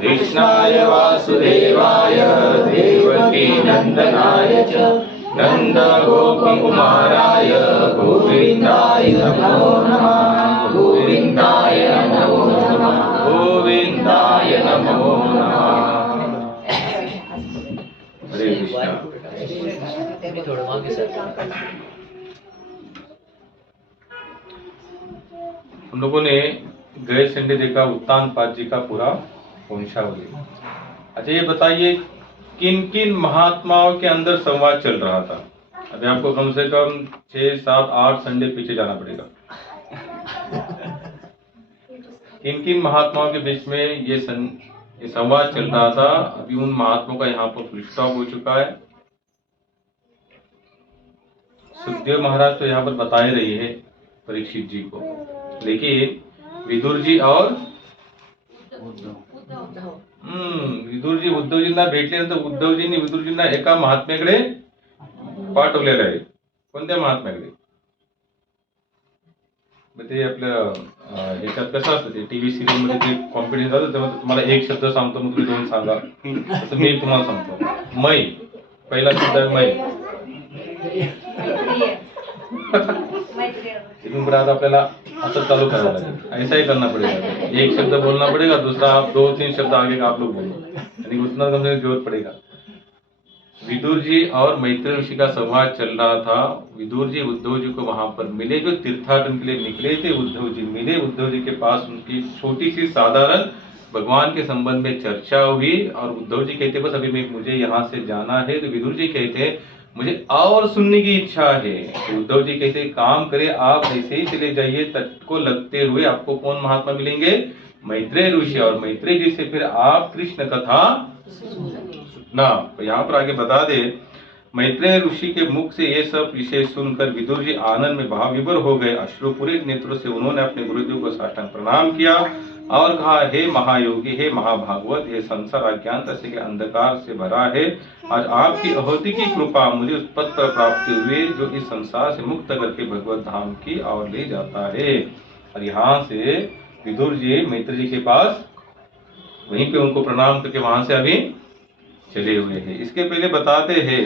कृष्णाय वासुदेवाय देवकी नंदनाय च नंद गोपकुमाराय गोविंदाय नमो नमः। गोविंदाय नमो नमः। गोविंदाय नमो नमः। हरे कृष्णा। हम लोगों ने गए संडे देखा उत्तान पाद जी का पूरा वंशावली। अच्छा ये बताइए किन किन महात्माओं के अंदर संवाद चल रहा था? अभी आपको कम से कम 6, 7, 8 संडे पीछे जाना पड़ेगा। किन किन महात्माओं के बीच में ये संवाद चल रहा था? अभी उन महात्माओं का यहाँ पर फुल स्टॉप हो चुका है। सुखदेव महाराज तो यहाँ पर बता ही रही है परीक्षित जी को, लेकिन विदुर जी और विदुर जी उद्धवजींना भेटल्यानंतर उद्धवजींनी विदुरजींना एका महात्म्याकडे पाठवलेलं आहे. कोणत्या महात्म्याकडे? ते आपलं ह्याच्यात कसं असतं ते टीव्ही सिरियल मध्ये ते कॉम्पिटिशन असतं, तेव्हा तुम्हाला एक शब्द सांगतो मग तुम्ही 2 सांगा. तसं मी तुम्हाला सांगतो. मै, पहिला शब्द आहे मै. इथून पुढे आता आपल्याला असं चालू करावं लागेल. ऐसा ही करना पड़ेगा. एक शब्द बोलना पड़ेगा, दूसरा आप 2-3 शब्द आगे आप लोग बोलो यानी उतना कम से जरूरत पड़ेगा. विदुर जी और मैत्रेय ऋषि का संवाद चल रहा था. विदुर जी उद्धव जी को वहां पर मिले, जो तीर्थाटन के लिए निकले थे उद्धव जी मिले. उद्धव जी के पास उनकी छोटी सी साधारण भगवान के संबंध में चर्चा हुई और उद्धव जी कहते बस अभी मुझे यहाँ से जाना है. तो विदुर जी कहते मुझे और सुनने की इच्छा है. तो उद्धव जी कहते काम करे आप ऐसे ही चले जाइए, तट को लगते हुए आपको कौन महात्मा मिलेंगे? मैत्रेय ऋषि. और मैत्रेय जी से फिर आप कृष्ण कथा ना. तो यहाँ पर आगे बता दे, मैत्रेय ऋषि के मुख से ये सब विषय सुनकर विदुर जी आनंद में भाव विभोर हो गए. अश्रुपूरित नेत्रों से उन्होंने अपने गुरुदेव को साष्टांग प्रणाम किया और कहा, हे महायोगी, हे महाभागवत, ये संसार अज्ञानता से के अंधकार से भरा है. आज आपकी अहोती की कृपा मुझे उस पद पर प्राप्ति हुई जो इस संसार से मुक्त करके भगवत धाम की ओर ले जाता है. और यहाँ से विदुर जी मैत्रेय जी के पास वहीं पे उनको प्रणाम करके वहां से अभी चले हुए हैं. इसके पहले बताते हैं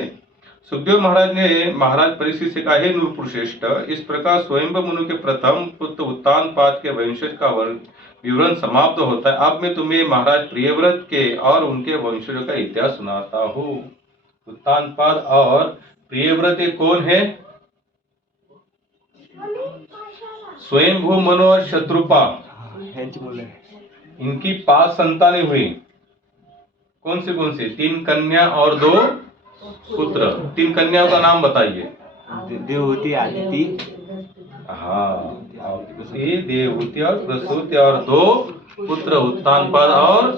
सुखदेव महाराज ने महाराज परीक्षित से कहा, हे नृपुरुषेष्ठ, इस प्रकार स्वयंभू मुनि के प्रथम पुत्र उत्तानपाद के वंशज का विवरण समाप्त होता है. अब मैं तुम्हें महाराज प्रियव्रत के और उनके वंशजों का इतिहास सुनाता हूँ. उत्तानपाद और प्रियव्रत कौन है? स्वयंभू मनु और शत्रुपा, इनकी 5 संतानें हुई. कौन से? 3 कन्या और 2 पुत्र. 3 कन्याओं का नाम बताइए. देवहूति, आदिति. हाँ, देवहूति और प्रसूति और 2 पुत्र उत्तानपाद और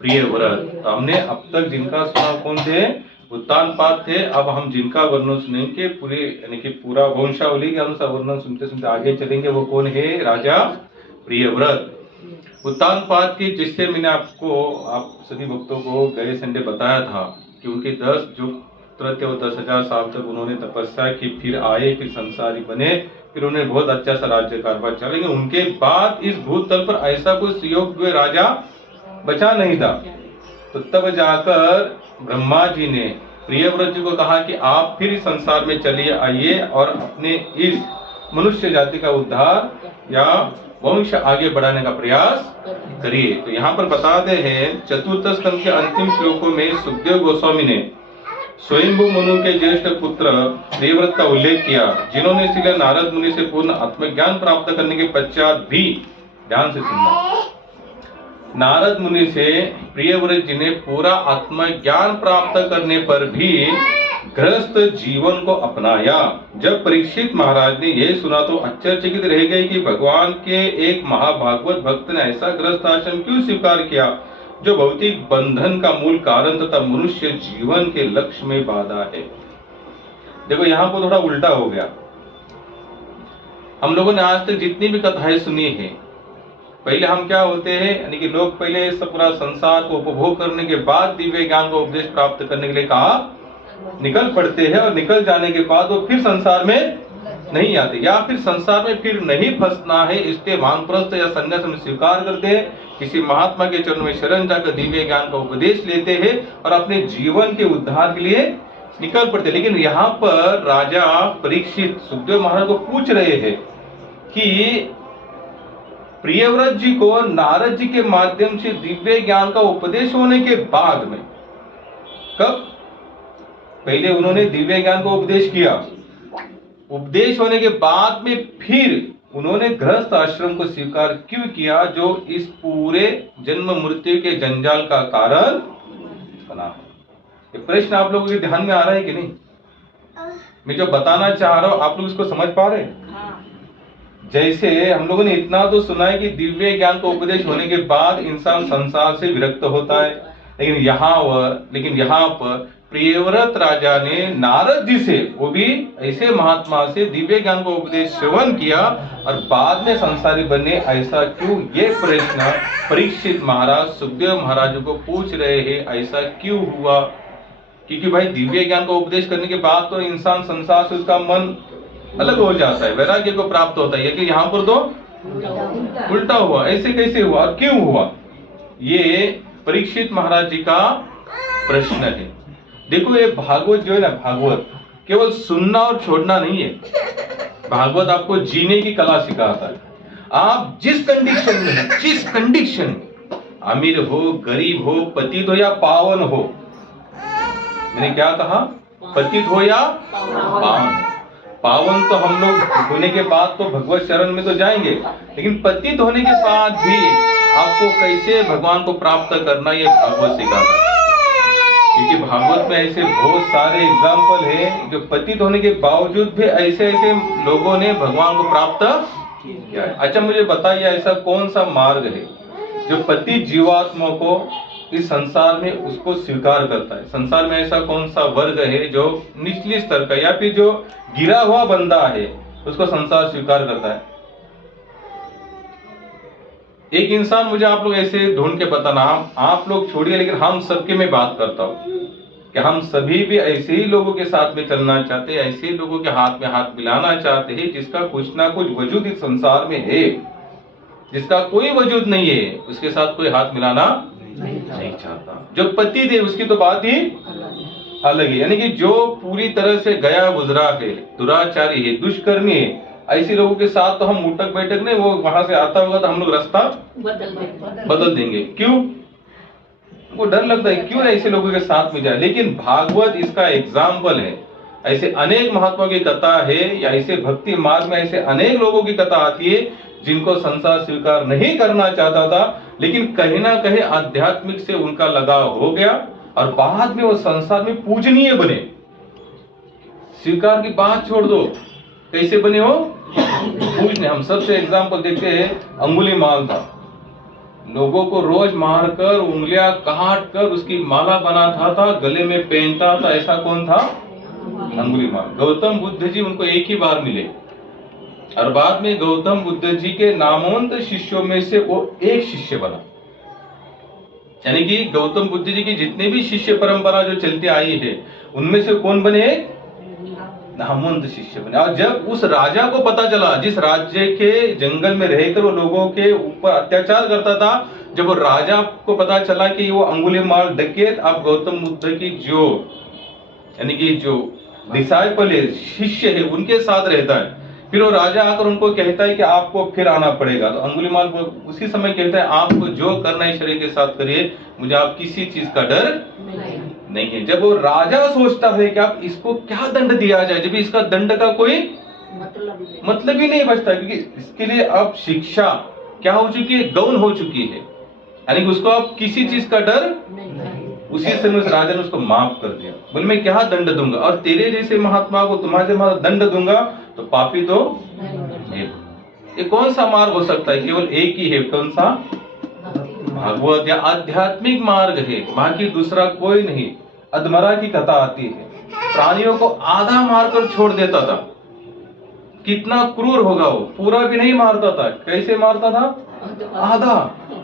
प्रियव्रत. तो हमने अब तक जिनका सुना कौन थे? उत्तानपाद थे. अब हम जिनका वर्णन सुनेंगे पूरे यानी कि पूरा वंशावली के अनुसार वर्णन सुनते सुनते आगे चलेंगे. वो कौन है? राजा प्रियव्रत. उत्तानपाद की, जिससे मैंने आपको आप सभी भक्तों को गए संडे बताया था कि उनके 10 जो पुत्र थे वो 10,000 साल तक उन्होंने तपस्या की, फिर आए, फिर संसारी बने, फिर उन्हें बहुत अच्छा सा राज्य कारभार चलेंगे. उनके बाद इस भूतल पर ऐसा कोई सुयोग्य राजा बचा नहीं था. तो तब जाकर ब्रह्मा जी ने प्रियव्रत जी को कहा कि आप फिर इस संसार में चलिए आइए और अपने इस मनुष्य जाति का उद्धार या वंश आगे बढ़ाने का प्रयास करिए. तो यहाँ पर बताते हैं चतुर्थ स्कंद के अंतिम श्लोकों में सुखदेव गोस्वामी ने स्वयंभू मनु के ज्येष्ठ पुत्र प्रियव्रत का उल्लेख किया, जिन्होंने इसलिए नारद मुनि से पूर्ण आत्मज्ञान प्राप्त करने के पश्चात भी, ध्यान से सुनना, नारद मुनि से प्रियव्रत जी ने पूरा आत्मज्ञान प्राप्त करने पर भी गृहस्थ जीवन को अपनाया. जब परीक्षित महाराज ने यह सुना तो आश्चर्यचकित रह गए कि भगवान के एक महाभागवत भक्त ने ऐसा गृहस्थ आश्रम क्यों स्वीकार किया जो भौतिक बंधन का मूल कारण तथा मनुष्य जीवन के लक्ष्य में बाधा है. देखो यहाँ पर थोड़ा उल्टा हो गया. हम लोगों ने आज तक जितनी भी कथाएं सुनी है, पहले हम क्या होते हैं यानी कि लोग पहले सब पूरा संसार को उपभोग करने के बाद दिव्य ज्ञान का उपदेश प्राप्त करने के लिए कहा निकल पड़ते हैं और निकल जाने के बाद वो फिर संसार में नहीं आते, या फिर संसार में फिर नहीं फंसना है इसलिए वानप्रस्थ या संन्यास में स्वीकार करते हैं किसी महात्मा के चरणों में शरण जाकर दिव्य ज्ञान का उपदेश लेते हैं और अपने जीवन के उद्धार के लिए निकल पड़ते। लेकिन यहाँ पर राजा परीक्षित सुखदेव महाराज को पूछ रहे हैं कि प्रियव्रत जी को नारद जी के माध्यम से दिव्य ज्ञान का उपदेश होने के बाद में, कब? पहले उन्होंने दिव्य ज्ञान का उपदेश किया, उपदेश होने के बाद में फिर उन्होंने गृहस्थ आश्रम को स्वीकार क्यों किया, जो इस पूरे जन्म मृत्यु के जंजाल का कारण बना है? ये प्रश्न आप लोगों के ध्यान में आ रहा है कि नहीं? मैं जो बताना चाह रहा हूं आप लोग इसको समझ पा रहे हैं? जैसे हम लोगों ने इतना तो सुना है कि दिव्य ज्ञान का उपदेश होने के बाद इंसान संसार से विरक्त होता है, लेकिन यहाँ पर प्रियव्रत राजा ने नारद जी से, वो भी ऐसे महात्मा से, दिव्य ज्ञान का उपदेश श्रवण किया और बाद में संसारी बने। ऐसा क्यों? ये प्रश्न परीक्षित महाराज सुखदेव महाराज को पूछ रहे हैं, ऐसा क्यों हुआ? क्योंकि भाई दिव्य ज्ञान का उपदेश करने के बाद तो इंसान संसार से उसका मन अलग हो जाता है, वैराग्य को प्राप्त होता है। कि यहाँ पर तो उल्टा हुआ। ऐसे कैसे हुआ और क्यों हुआ? ये परीक्षित महाराज जी का प्रश्न है। देखो ये भागवत जो है ना, भागवत केवल सुनना और छोड़ना नहीं है, भागवत आपको जीने की कला सिखाता है। आप जिस कंडीशन में, जिस कंडीशन, अमीर हो, गरीब हो, पतित हो या पावन हो, मैंने क्या कहा? पतित हो या पावन। पावन तो हम लोग होने के बाद तो भगवत शरण में तो जाएंगे, लेकिन पतित होने के बाद भी आपको कैसे भगवान को प्राप्त करना, ये भागवत सिखाता है। क्योंकि भागवत में ऐसे बहुत सारे एग्जाम्पल हैं जो पतित होने के बावजूद भी ऐसे ऐसे लोगों ने भगवान को प्राप्त किया है। अच्छा मुझे बताइए, ऐसा कौन सा मार्ग है जो पतित जीवात्मा को इस संसार में उसको स्वीकार करता है? संसार में ऐसा कौन सा वर्ग है जो निचली स्तर का या फिर जो गिरा हुआ बंदा है उसको संसार स्वीकार करता है? एक इंसान मुझे आप लोग ऐसे ढूंढ के बताना, आप लोग छोड़िए, लेकिन हम सबके में बात करता हूं कि हम सभी भी ऐसे ही लोगों के साथ में चलना चाहते हैं, ऐसे ही लोगों के हाथ में हाथ मिलाना चाहते हैं जिसका कुछ ना कुछ वजूद इस संसार में है। जिसका कोई वजूद नहीं है उसके साथ कोई हाथ मिलाना नहीं चाहता। जो पति दे उसकी तो बात ही अलग है, यानी कि जो पूरी तरह से गया गुजरा है, दुराचारी है, दुष्कर्मी है, ऐसे लोगों के साथ तो हम उठक बैठक नहीं, वो वहां से आता होगा तो हम लोग रास्ता बदल देंगे। क्यों? वो डर लगता है, क्यों ऐसे लोगों के साथ में जाए। लेकिन भागवत इसका एग्जाम्पल है। ऐसे अनेक महात्मा की कथा है, या ऐसे भक्ति मार्ग में ऐसे अनेक लोगों की कथा आती है जिनको संसार स्वीकार नहीं करना चाहता था, लेकिन कहीं ना कहीं आध्यात्मिक से उनका लगाव हो गया और बाद में वो संसार में पूजनीय बने। स्वीकार की बात छोड़ दो, कैसे बने हो? पूजनीय। हम सबसे एग्जाम्पल देखते हैं, अंगुलीमाल था, लोगों को रोज मारकर उंगलियां काट कर उसकी माला बनाता था, गले में पहनता था। ऐसा कौन था? अंगुलीमाल। गौतम बुद्ध जी उनको एक ही बार मिले और बाद में गौतम बुद्ध जी के नामवंत शिष्यों में से वो एक शिष्य बना। यानी कि गौतम बुद्ध जी की जितने भी शिष्य परंपरा जो चलती आई है उनमें से कौन बने? नामवंत शिष्य बने। और जब उस राजा को पता चला, जिस राज्य के जंगल में रहकर वो लोगों के ऊपर अत्याचार करता था, जब वो राजा को पता चला कि वो अंगुलीमाल डकैत अब गौतम बुद्ध की जो यानी कि जो डिसाइपल है, शिष्य है, उनके साथ रहता है, फिर वो राजा आकर उनको कहता है कि आपको फिर आना पड़ेगा। तो अंगुलीमाल को उसी समय कहता है, आपको जो करना है शरीर के साथ करिए, मुझे आप किसी चीज का डर नहीं है। जब वो राजा सोचता है कि आप इसको क्या दंड दिया जाए, जब इसका दंड का कोई मतलब ही नहीं बचता, क्योंकि इसके लिए अब शिक्षा क्या हो चुकी है? गौण हो चुकी है। यानी कि उसको अब किसी चीज का डर, उसी समय उस राजा ने उसको माफ कर दिया। बोले मैं क्या दंड दूंगा, और तेरे जैसे महात्मा को तुम्हारे दंड दूंगा तो पापी तो ये कौन सा मार्ग हो सकता है? केवल एक ही है, कौन सा? भागवत या आध्यात्मिक मार्ग है, बाकी दूसरा कोई नहीं। अधमरा की कथा आती है, प्राणियों को आधा मारकर छोड़ देता था। कितना क्रूर होगा वो, पूरा भी नहीं मारता था। कैसे मारता था?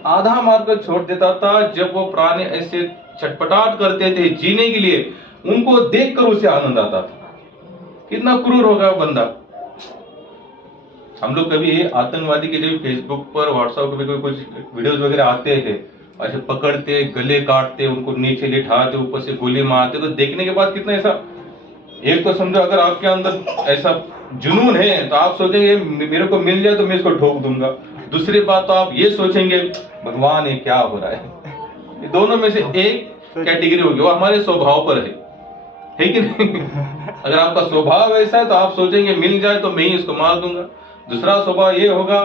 आधा मारकर छोड़ देता था। जब वो प्राणी ऐसे छटपटाट करते थे जीने के लिए, उनको देखकर उसे आनंद आता था। कितना क्रूर होगा वो बंदा। हम लोग कभी आतंकवादी के जो फेसबुक पर व्हाट्सएप पे कोई कुछ वीडियोस वगैरह आते थे, ऐसे पकड़ते, गले काटते, उनको नीचे लिटाते, ऊपर से गोली मारते, तो देखने के बाद कितना ऐसा, एक तो समझो अगर आपके अंदर ऐसा जुनून है तो आप सोचेंगे मेरे को मिल जाए तो मैं इसको ठोक दूंगा। दूसरी बात तो आप ये सोचेंगे भगवान ये क्या हो रहा है। ये दोनों में से एक कैटेगरी होगी, वो हमारे स्वभाव पर है कि नहीं? अगर आपका स्वभाव ऐसा है तो आप सोचेंगे मिल जाए तो मैं ही इसको मार दूंगा। दूसरा स्वभाव ये होगा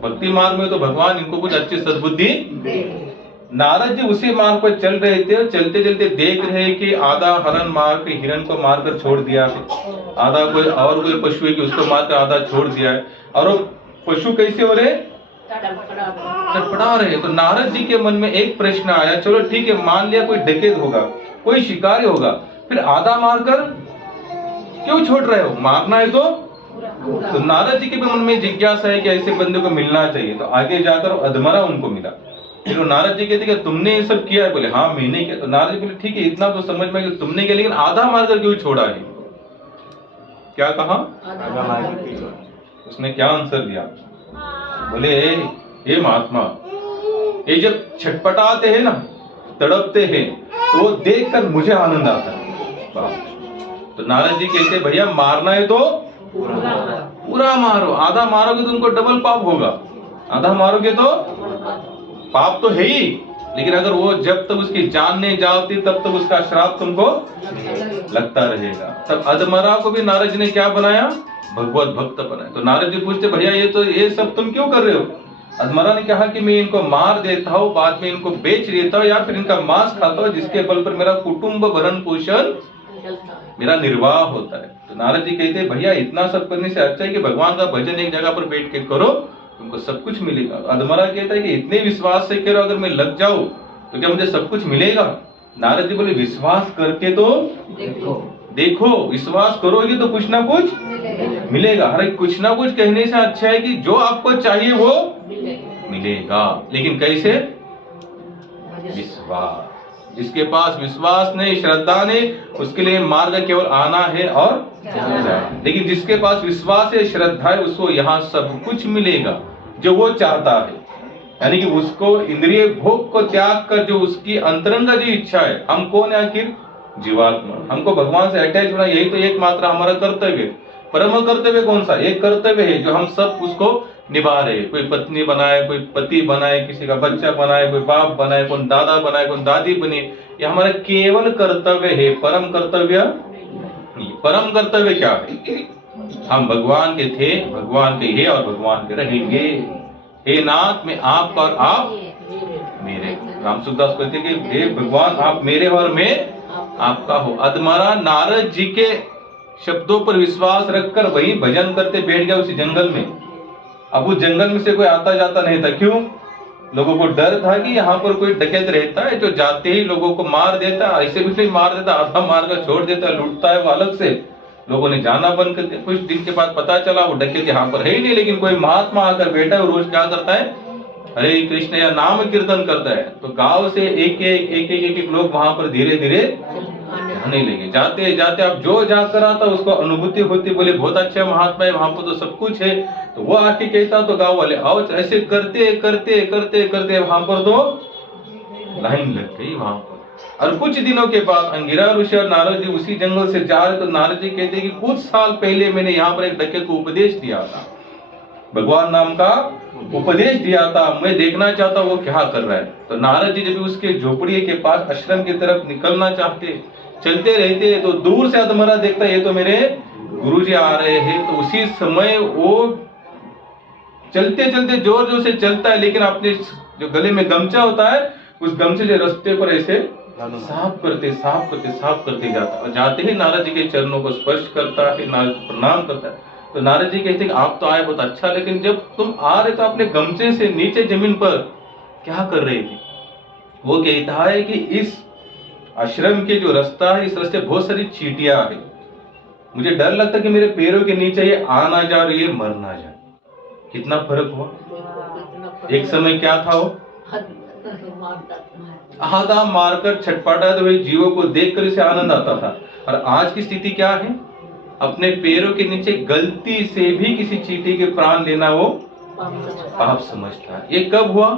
भक्ति मार्ग में तो भगवान इनको कुछ अच्छी सद्बुद्धि। नारद जी उसी मार्ग पर चल रहे थे, चलते चलते देख रहे हैं कि आधा हरण मार के हिरण को मारकर छोड़ दिया है, आधा कोई पशु है कि उसको मारकर आधा छोड़ दिया है, और वो पशु कैसे हो रहे, तड़पड़ा रहे। तो नारद जी के मन में एक प्रश्न आया, चलो ठीक है मान लिया कोई डकैत होगा, कोई शिकारी होगा, फिर आधा मारकर क्यों छोड़ रहे हो, मारना है तो नारद जी के भी मन में जिज्ञासा है कि ऐसे बंदे को मिलना चाहिए। तो आगे जाकर अधमरा उनको मिला। फिर नारद जी कहते कि तुमने ये सब किया है, बोले हाँ मैंने किया। तो नारद जी बोले ठीक है इतना तो समझ में कि तुमने किया, लेकिन आधा मारकर क्यों छोड़ा है? क्या कहा? आधा मारकर। उसने क्या आंसर दिया? बोले हे महात्मा, ये जब छटपटाते हैं ना, तड़पते हैं, तो वो देखकर मुझे आनंद आता है। तो नारद जी कहते भैया मारना है तो पूरा मारो, आधा मारोगे तो उनको डबल पाप होगा, आधा मारोगे तो पाप तो है ही, लेकिन अगर वो जब तक उसकी जान नहीं जाती तब तक उसका श्राप तुमको लगता रहेगा। तब अधमरा को भी नारद जी ने क्या बनाया? भगवत भक्त बनाया। तो नारद जी पूछते भैया ये सब तुम क्यों कर रहे हो? अधमरा ने कहा कि मैं इनको मार देता हूँ, बाद में इनको बेच देता हूँ या फिर इनका मांस खाता हूँ, जिसके बल पर मेरा कुटुंब भरण पोषण, मेरा निर्वाह होता है। तो नारद जी कहते हैं भैया इतना सब करने से अच्छा है कि भगवान का भजन एक जगह पर बैठ के करो, तुमको सब कुछ मिलेगा। अधमरा कहता है कि इतने विश्वास से करो, अगर मैं लग जाऊं तो क्या मुझे सब कुछ मिलेगा? नारद जी बोले विश्वास करके तो देखो, विश्वास करोगे तो कुछ ना कुछ मिलेगा। अरे कुछ ना कुछ कहने से अच्छा है कि जो आपको चाहिए वो मिलेगा, लेकिन कैसे? विश्वास। जिसके पास विश्वास नहीं, श्रद्धा नहीं, उसके लिए मार्ग केवल आना है और जाना। लेकिन जिसके पास विश्वास है, श्रद्धा है, उसको यहाँ सब कुछ मिलेगा जो वो चाहता है। यानी कि उसको इंद्रिय भोग को त्याग कर जो उसकी अंतरंग जो इच्छा है, हम कौन है आखिर? जीवात्मा। हमको भगवान से अटैच होना यही तो एकमात्र हमारा कर्तव्य है। परम कर्तव्य कौन सा? एक कर्तव्य है जो हम सब उसको निभा रहे। कोई पत्नी बनाए, कोई पति बनाए, किसी का बच्चा बनाए, कोई बाप बनाए, कोई दादा बनाए, कोई दादी बने, ये हमारा केवल कर्तव्य है, परम कर्तव्य नहीं। परम कर्तव्य क्या है? हम भगवान के थे, भगवान के हैं और भगवान के रहेंगे। हे नाथ मैं आपका और आप मेरे। राम सुखदास कहते कि हे भगवान आप मेरे और मैं आपका हो। अधमरा नारद जी के शब्दों पर विश्वास रखकर वही भजन करते बैठ गया उसी जंगल में। अब उस जंगल में से कोई आता जाता नहीं था। क्यों? लोगों को डर था कि यहाँ पर कोई डकैत रहता है जो जाते ही लोगों को मार देता, ऐसे भी नहीं मार देता, आधा मार कर छोड़ देता, लूटता है वो अलग से। लोगों ने जाना बंद कर दिया। कुछ दिन के बाद पता चला वो डकैत यहाँ पर है ही नहीं, लेकिन कोई महात्मा आकर बैठा है, रोज क्या करता है? हरे कृष्ण या नाम कीर्तन करता है। तो गांव से एक लोग वहां पर धीरे धीरे जाने लगे। जाते जाते अब जो जाकर आता उसको अनुभूति होती, बोले बहुत अच्छा महात्मा है, वहां पर तो सब कुछ है। तो वो आके कहता तो गांव वाले आओ, ऐसे करते करते करते करते वहां पर तो लाइन लग गई वहां पर। और कुछ दिनों के बाद अंगिरा ऋषि और नारद जी उसी जंगल से जा रहे। तो नारद जी कहते कि कुछ साल पहले मैंने यहाँ पर एक डकैत को उपदेश दिया था, भगवान नाम का उपदेश दिया था, मैं देखना चाहता वो क्या कर रहा है। तो नारद जी जब उसके झोपड़ी के पास आश्रम की तरफ निकलना चाहते, चलते रहते, तो दूर से अधमरा देखता ये तो मेरे गुरुजी आ रहे हैं। तो उसी समय वो चलते चलते जोर जोर से चलता है, लेकिन अपने जो गले में गमछा होता है उस गमछे से रास्ते पर ऐसे साफ करते जाता, और जाते ही नारद जी के चरणों को स्पर्श करता है, नारद प्रणाम करता है। तो नारद जी कहते हैं आप तो आए बहुत अच्छा, लेकिन जब तुम आ रहे तो अपने गमछे से नीचे जमीन पर क्या कर रहे थे? वो कहता है कि इस आश्रम के जो रास्ता है, इस रास्ते बहुत सारी चींटियां है, मुझे डर लगता कि मेरे पैरों के नीचे ये आ ना जाए और ये मर ना जाए। कितना फर्क हुआ। एक समय क्या था, वो आधा मारकर छटपटाते हुए जीवों को देखकर इसे आनंद आता था, और आज की स्थिति क्या है? अपने पैरों के नीचे गलती से भी किसी चींटी के प्राण लेना वो पाप समझता है। ये कब हुआ?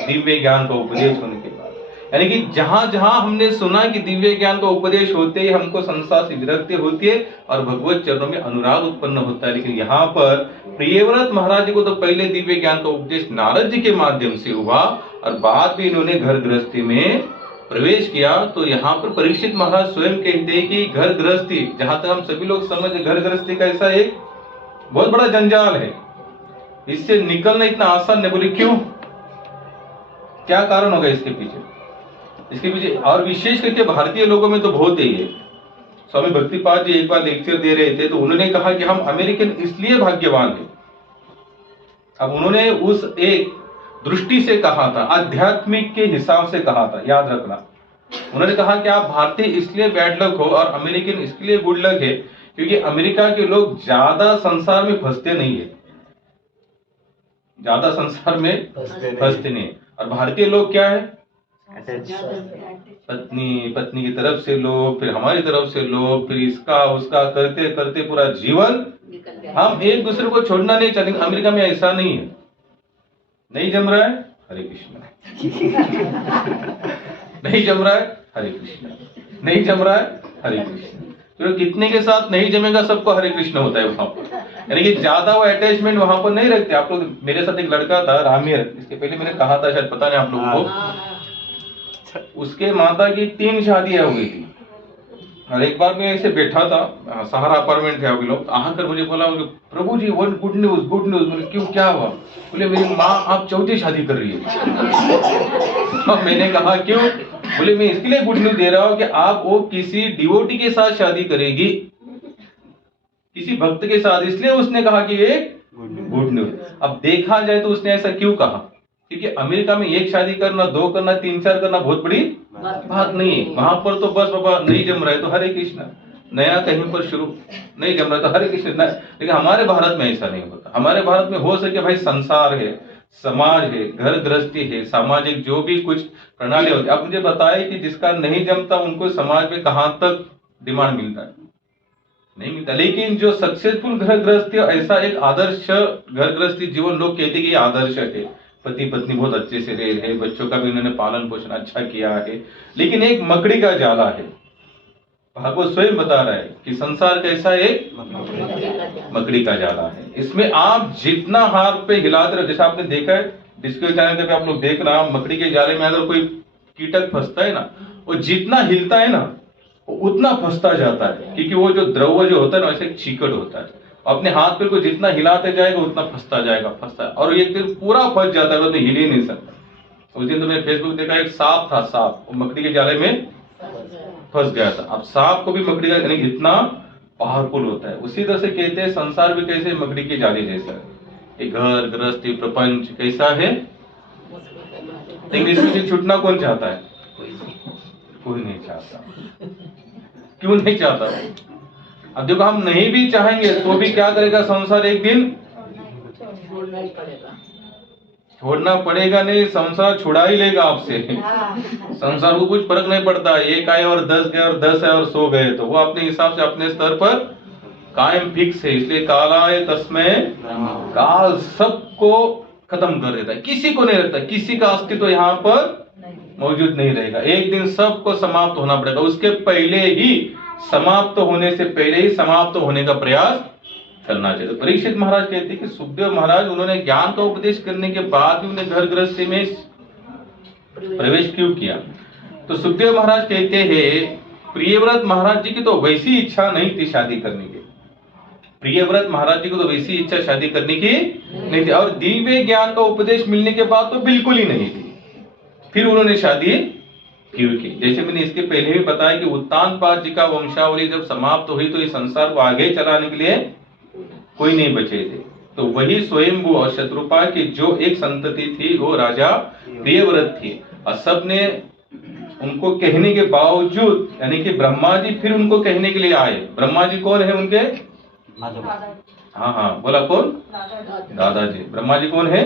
दिव्य ज्ञान का उपदेश होने के बाद। यानी कि जहां जहां हमने सुना कि दिव्य ज्ञान का उपदेश होते ही हमको संसार से विरक्ति होती है और भगवत चरणों में अनुराग उत्पन्न होता है, लेकिन यहाँ पर प्रियव्रत महाराज जी को तो पहले दिव्य ज्ञान का उपदेश नारद जी के माध्यम से हुआ और बाद में इन्होंने घर गृहस्थी में प्रवेश किया। तो यहाँ पर परीक्षित महाराज स्वयं कहते हैं कि घर गृहस्थी, जहां तक हम सभी लोग समझ, घर गृहस्थी का ऐसा एक बहुत बड़ा जंजाल है, इससे निकलना इतना आसान नहीं। बोले क्यों? क्या कारण होगा इसके पीछे? इसके पीछे और विशेष करके भारतीय लोगों में तो बहुत ही है। स्वामी भक्तिपाद जी एक बार लेक्चर दे रहे थे तो उन्होंने कहा कि हम अमेरिकन इसलिए भाग्यवान हैं। अब उन्होंने उस एक दृष्टि से कहा था, आध्यात्मिक के हिसाब से कहा था, याद रखना। उन्होंने कहा कि आप भारतीय इसलिए बैड लक हो और अमेरिकन इसलिए गुड लक है क्योंकि अमेरिका के लोग ज्यादा संसार में फंसते नहीं है, ज्यादा संसार में फंसते नहीं। और भारतीय लोग क्या है? पत्नी की तरफ से लो, फिर हमारी तरफ से लो, फिर इसका उसका करते करते पूरा जीवन हम एक दूसरे को छोड़ना नहीं चाहते। अमेरिका में ऐसा नहीं है। नहीं जम रहा है, हरे कृष्ण। नहीं जम रहा है, हरे कृष्ण। नहीं जम रहा है, हरे कृष्ण। तो कितने के साथ नहीं जमेगा, सबको हरे कृष्ण होता है वहां पर। यानी कि ज्यादा वो अटैचमेंट वहां पर नहीं रखते। आप लोग, मेरे साथ एक लड़का था रामीर, इसके पहले मैंने कहा था, शायद पता नहीं आप लोगों को। उसके माता की 3 शादियां हो गई थी और एक बार मैं ऐसे बैठा था, सहारा अपार्टमेंट थे अभी लोग, आकर मुझे बोला, Prabhu ji one good news, good news. बोले क्यों, क्या हुआ? बोले मेरी माँ आप 4थी शादी कर रही है। तो मैंने कहा क्यों? बोले मैं इसके लिए गुड न्यूज दे रहा हूँ कि आप वो किसी डिवोटी के साथ शादी करेगी, किसी भक्त के साथ, इसलिए उसने कहा कि ये गुड न्यूज। अब देखा जाए तो उसने ऐसा क्यों कहा? क्योंकि अमेरिका में 1 शादी करना, 2 करना, 3, 4 करना बहुत बड़ी बात नहीं है। वहां पर तो बस बाबा नहीं जम रहा है तो हरे कृष्ण, नया कहीं पर शुरू, नहीं जम रहा है तो हरे कृष्ण। लेकिन हमारे भारत में ऐसा नहीं होता। हमारे भारत में हो सके भाई संसार है, समाज है, घर गृहस्थी है, सामाजिक जो भी कुछ प्रणाली होती है। अब मुझे बताए कि जिसका नहीं जमता उनको समाज में कहां तक डिमांड मिलता है? नहीं मिलता। लेकिन जो सक्सेसफुल घर गृहस्थी, ऐसा एक आदर्श घर गृहस्थी जीवन लोग कहते कि ये आदर्श है, पति पत्नी बहुत अच्छे से रह रहे, बच्चों का भी उन्होंने पालन पोषण अच्छा किया है। लेकिन एक मकड़ी का जाला है। भागवत स्वयं बता रहा है कि संसार कैसा एक मकड़ी का जाला है। इसमें आप जितना हाथ पे हिलाते रहो, जैसे आपने देखा है डिस्कवरी चैनल पे आप लोग देखना, मकड़ी के जाले में अगर कोई कीटक फंसता है ना, वो जितना हिलता है ना वो उतना फंसता जाता है, क्योंकि वो जो द्रव्य जो होता है ना वैसे चिकट होता है। अपने हाथ पे को जितना हिलाते जाएगा उतना फंसता जाएगा, फंसता है, और एक दिन पूरा फंस जाता है, तो हिल ही नहीं सकता। उस दिन तो मैंने फेसबुक देखा, एक सांप था, सांप वो मकड़ी के जाले में फंस गया था। अब सांप को भी मकड़ी का यानी इतना पावरफुल होता है। उसी तरह से कहते हैं संसार भी कैसे मकड़ी के जाले जैसा है। ये घर गृहस्थी प्रपंच कैसा है, लेकिन इसमें से छूटना कौन चाहता है? कोई नहीं चाहता। क्यों नहीं चाहता? अब देखो हम नहीं भी चाहेंगे तो भी क्या करेगा संसार, एक दिन छोड़ना पड़ेगा। नहीं, संसार छुड़ा ही लेगा आपसे। संसार को कुछ फर्क नहीं पड़ता, 1 आए और 10 गए और 10 आए और 100 गए, तो वो अपने हिसाब से अपने स्तर पर कायम फिक्स है। इसलिए कालाय तस्मै, काल सबको खत्म कर देता है, किसी को नहीं रहता, किसी का अस्तित्व यहाँ पर मौजूद नहीं रहेगा। एक दिन सबको समाप्त होना पड़ेगा। उसके पहले ही, समाप्त होने से पहले ही समाप्त होने का प्रयास करना चाहिए। तो परीक्षित महाराज कहते हैं कि सुखदेव महाराज उन्होंने ज्ञान का उपदेश करने के बाद भी उन्हें घर गृहस्थी में प्रवेश क्यों किया? तो सुखदेव महाराज कहते हैं प्रियव्रत महाराज जी की तो वैसी इच्छा नहीं थी शादी करने की। प्रियव्रत महाराज जी को तो वैसी इच्छा शादी करने की नहीं थी, और दिव्य ज्ञान का उपदेश मिलने के बाद तो बिल्कुल ही नहीं थी। फिर उन्होंने शादी क्यों की? जैसे मैंने इसके पहले भी बताया कि उत्तानपाद जी का वंशावली जब समाप्त हुई तो इस संसार को आगे चलाने के लिए कोई नहीं बचे थे। तो वही स्वयंभू और शत्रुपा की जो एक संतति थी वो राजा प्रियव्रत थी, और सबने उनको कहने के बावजूद, यानी कि ब्रह्मा जी फिर उनको कहने के लिए आए। ब्रह्मा जी कौन है उनके? हाँ बोला कौन? दादाजी। ब्रह्मा जी कौन है?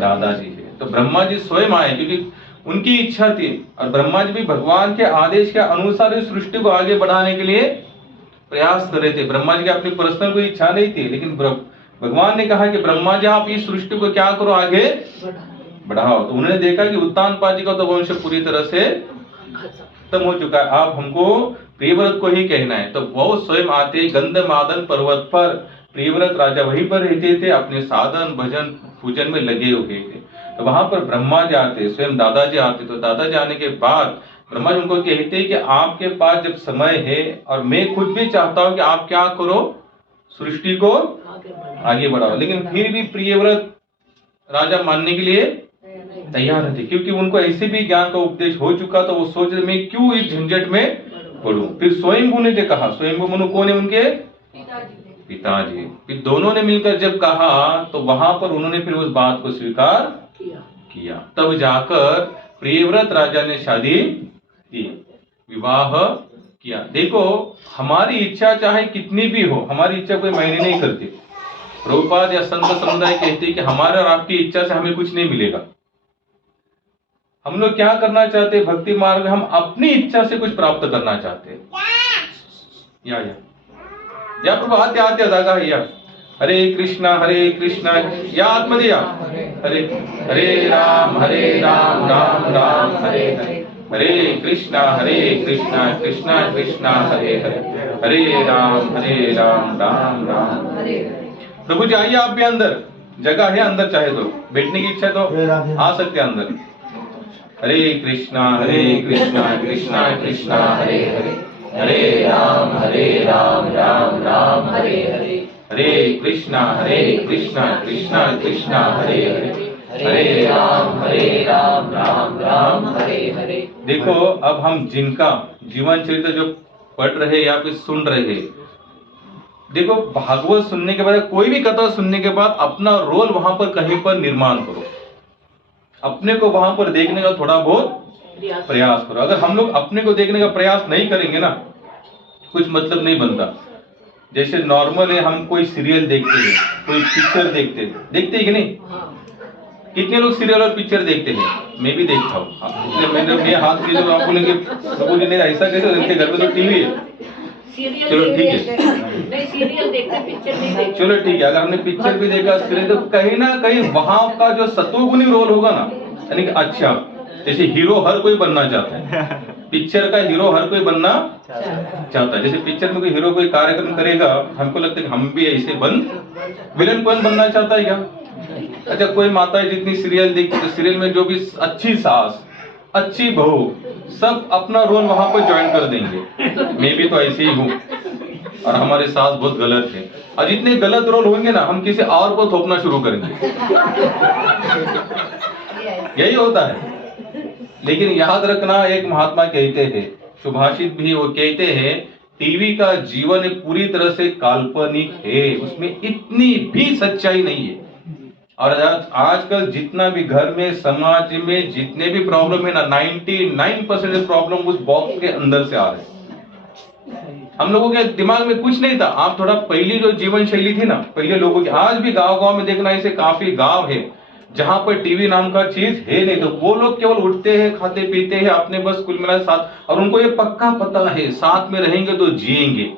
दादाजी है। तो ब्रह्मा जी स्वयं आए क्योंकि उनकी इच्छा थी, और ब्रह्मा जी भी भगवान के आदेश के अनुसार इस सृष्टि को आगे बढ़ाने के लिए प्रयास कर रहे थे। ब्रह्मा जी की अपनी पर्सनल कोई इच्छा नहीं थी, लेकिन भगवान ने कहा कि ब्रह्मा जी आप इस सृष्टि को क्या करो, आगे बढ़ाओ। तो उन्होंने देखा कि उत्तानपाद जी का तो वंश पूरी तरह से खत्म हो चुका है, आप हमको प्रियव्रत को ही कहना है। तो वो स्वयं आते गंधमादन पर्वत पर, प्रियव्रत राजा वहीं पर रहते थे, अपने साधन भजन पूजन में लगे हुए थे। तो वहां पर ब्रह्मा जी आते, स्वयं दादाजी आते। तो दादाजी आने के बाद ब्रह्मा जी उनको कहते हैं कि आपके पास जब समय है और मैं खुद भी चाहता हूं कि आप क्या करो, सृष्टि को आगे बढ़ाओ, लेकिन फिर भी प्रियव्रत राजा मानने के लिए तैयार नहीं थे, क्योंकि उनको ऐसे भी ज्ञान का उपदेश हो चुका। तो वो सोच रहे मैं क्यों इस झंझट में पढ़ूं। फिर स्वयंभू ने कहा, स्वयंभू मनु कौन है, उनके पिताजी। फिर दोनों ने मिलकर जब कहा तो वहां पर उन्होंने फिर उस बात को स्वीकार किया। तब जाकर प्रियव्रत राजा ने शादी की, विवाह किया। देखो हमारी इच्छा चाहे कितनी भी हो, हमारी इच्छा कोई मायने नहीं करती। प्रभुपाद या संत समुदाय कहते हैं कि हमारे और आपकी इच्छा से हमें कुछ नहीं मिलेगा। हम लोग क्या करना चाहते हैं भक्ति मार्ग में, हम अपनी इच्छा से कुछ प्राप्त करना चाहते हैं। या प्रभु आते आते जागा या हरे कृष्णा या आत्मदिया हरे राम राम राम हरे हरे, हरे कृष्णा कृष्णा कृष्णा हरे हरे, हरे राम राम राम हरे। प्रभु जी आइए, आप भी अंदर, जगह है अंदर, चाहे तो बैठने की इच्छा तो आ सकते हैं अंदर। हरे कृष्णा कृष्णा कृष्णा हरे हरे, हरे राम राम राम हरे हरे, हरे कृष्णा कृष्णा कृष्णा हरे हरे, हरे राम राम हरे हरे। देखो अब हम जिनका जीवन चरित्र जो पढ़ रहे या फिर सुन रहे, देखो भागवत सुनने के बाद, कोई भी कथा सुनने के बाद अपना रोल वहां पर कहीं पर निर्माण करो, अपने को वहां पर देखने का थोड़ा बहुत प्रयास करो। अगर हम लोग अपने को देखने का प्रयास नहीं करेंगे ना, कुछ मतलब नहीं बनता। जैसे नॉर्मल है, हम कोई सीरियल देखते हैं, कोई पिक्चर देखते हैं कि नहीं? कितने लोग सीरियल और पिक्चर देखते हैं? मैं भी देखता हूँ, इसलिए मैंने हाथ दिए तो आप बोलेंगे प्रभु जी ने ऐसा कैसे, उनके घर में तो टीवी है। चलो ठीक है, नहीं सीरियल देखते, पिक्चर नहीं देखते। चलो ठीक है, अगर हमने पिक्चर भी देखा सीरियल, तो कहीं ना कहीं वहां का जो सत्वगुणी रोल होगा ना, यानी कि अच्छा, जैसे हीरो हर कोई बनना चाहता है, पिक्चर का हीरो हर कोई बनना चाहता है। जैसे पिक्चर में कोई हीरो कोई कार्यक्रम करेगा, हमको लगता है कि हम भी ऐसे विलन कौन बनना चाहता है क्या? अच्छा, कोई माता जितनी सीरियल देखती है, सीरियल में जो भी अच्छी सास, अच्छी बहू, सब अपना रोल वहां पर ज्वाइन कर देंगे। मैं भी तो ऐसे ही हूँ और हमारे सास बहुत गलत है, और जितने गलत रोल होंगे ना, हम किसी और को थोपना शुरू करेंगे। यही होता है। लेकिन याद रखना, एक महात्मा कहते हैं, सुभाषित भी वो कहते हैं, टीवी का जीवन पूरी तरह से काल्पनिक है, उसमें इतनी भी सच्चाई नहीं है। और आजकल जितना भी घर में, समाज में जितने भी प्रॉब्लम है ना, 99% प्रॉब्लम उस बॉक्स के अंदर से आ रहे हैं। हम लोगों के दिमाग में कुछ नहीं था। आप थोड़ा पहली जो जीवन शैली थी ना, पहले लोगों की, आज भी गांव गांव में देखना, ऐसे काफी गांव है जहां पर टीवी नाम का चीज है नहीं। तो वो लोग केवल उठते हैं, खाते पीते हैं, अपने बस कुल मिला साथ, और उनको ये पक्का पता है साथ में रहेंगे तो जिएंगे।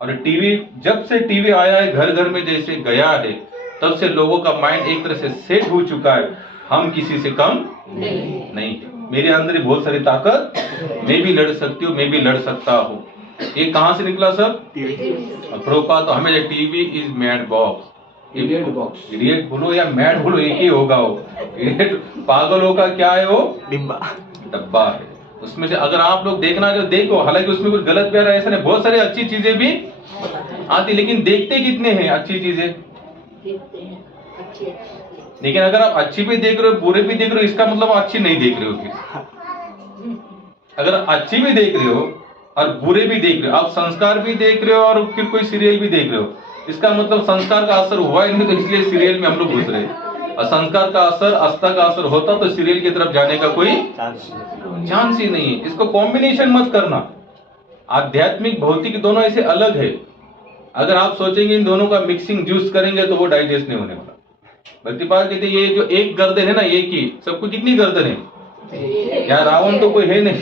और टीवी, जब से टीवी आया है, घर घर में जैसे गया है, तब से लोगों का माइंड एक तरह से सेट हो चुका है, हम किसी से कम नहीं। मेरे अंदर बहुत सारी ताकत, मैं भी लड़ सकती हूँ, मैं भी लड़ सकता हूँ। ये कहां से निकला सब? प्रभुपाद तो हमें TV is mad box, idiot बोलो या मैड बोलो, एक ही होगा वो। इडियट पागलों का क्या है, वो डब्बा है। उसमें से अगर आप लोग देखना जो देखो, हालांकि उसमें कुछ गलत भी आ रहा है ऐसा नहीं, बहुत सारी अच्छी चीजें भी आती, लेकिन देखते कितने हैं अच्छी चीजें? देखते हैं अच्छे। लेकिन अगर आप अच्छी भी देख रहे हो, बुरे भी देख रहे हो, इसका मतलब अच्छी नहीं देख रहे हो। फिर अगर अच्छी भी देख रहे हो और बुरे भी देख रहे हो, आप संस्कार भी देख रहे हो और फिर कोई सीरियल भी देख रहे हो, इसका मतलब संस्कार का असर हुआ ही नहीं, तो इसलिए सीरियल में हम लोग घुस रहे। और संस्कार का असर, आस्था का असर होता तो सीरियल की तरफ जाने का कोई चांस ही नहीं है। इसको कॉम्बिनेशन मत करना। आध्यात्मिक भौतिक दोनों ऐसे अलग है। अगर आप सोचेंगे इन दोनों का मिक्सिंग जूस करेंगे तो वो डाइजेस्ट नहीं होने वाला। भक्तिपाद कहते ये जो एक गर्दन है ना, एक ही, सबको कितनी गर्दन है? या रावण तो कोई है नहीं,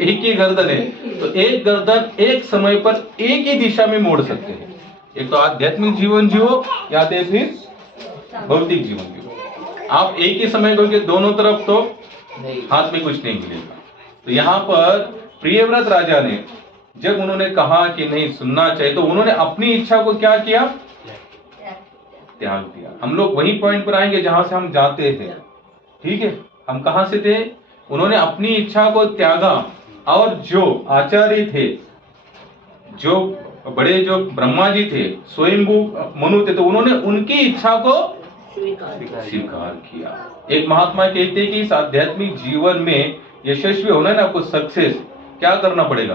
एक ही गर्दन है। तो एक गर्दन एक समय पर एक ही दिशा में मोड़ सकते हैं, एक तो आध्यात्मिक जीवन जियो या फिर भौतिक जीवन जियो। आप एक ही समय करोगे दोनों तरफ तो हाथ में कुछ नहीं मिलेगा। तो यहाँ पर प्रियव्रत राजा ने जब उन्होंने कहा कि नहीं सुनना चाहिए, तो उन्होंने अपनी इच्छा को क्या किया, त्याग दिया। हम लोग वही पॉइंट पर आएंगे जहां से हम जाते थे, ठीक है। हम कहां से थे, उन्होंने अपनी इच्छा को त्यागा, और जो आचार्य थे, जो बड़े जो ब्रह्मा जी थे, स्वयंभू मनु थे, तो उन्होंने उनकी इच्छा को स्वीकार किया। एक महात्मा कहते हैं कि इस आध्यात्मिक जीवन में यशस्वी होना है ना, आपको सक्सेस क्या करना पड़ेगा,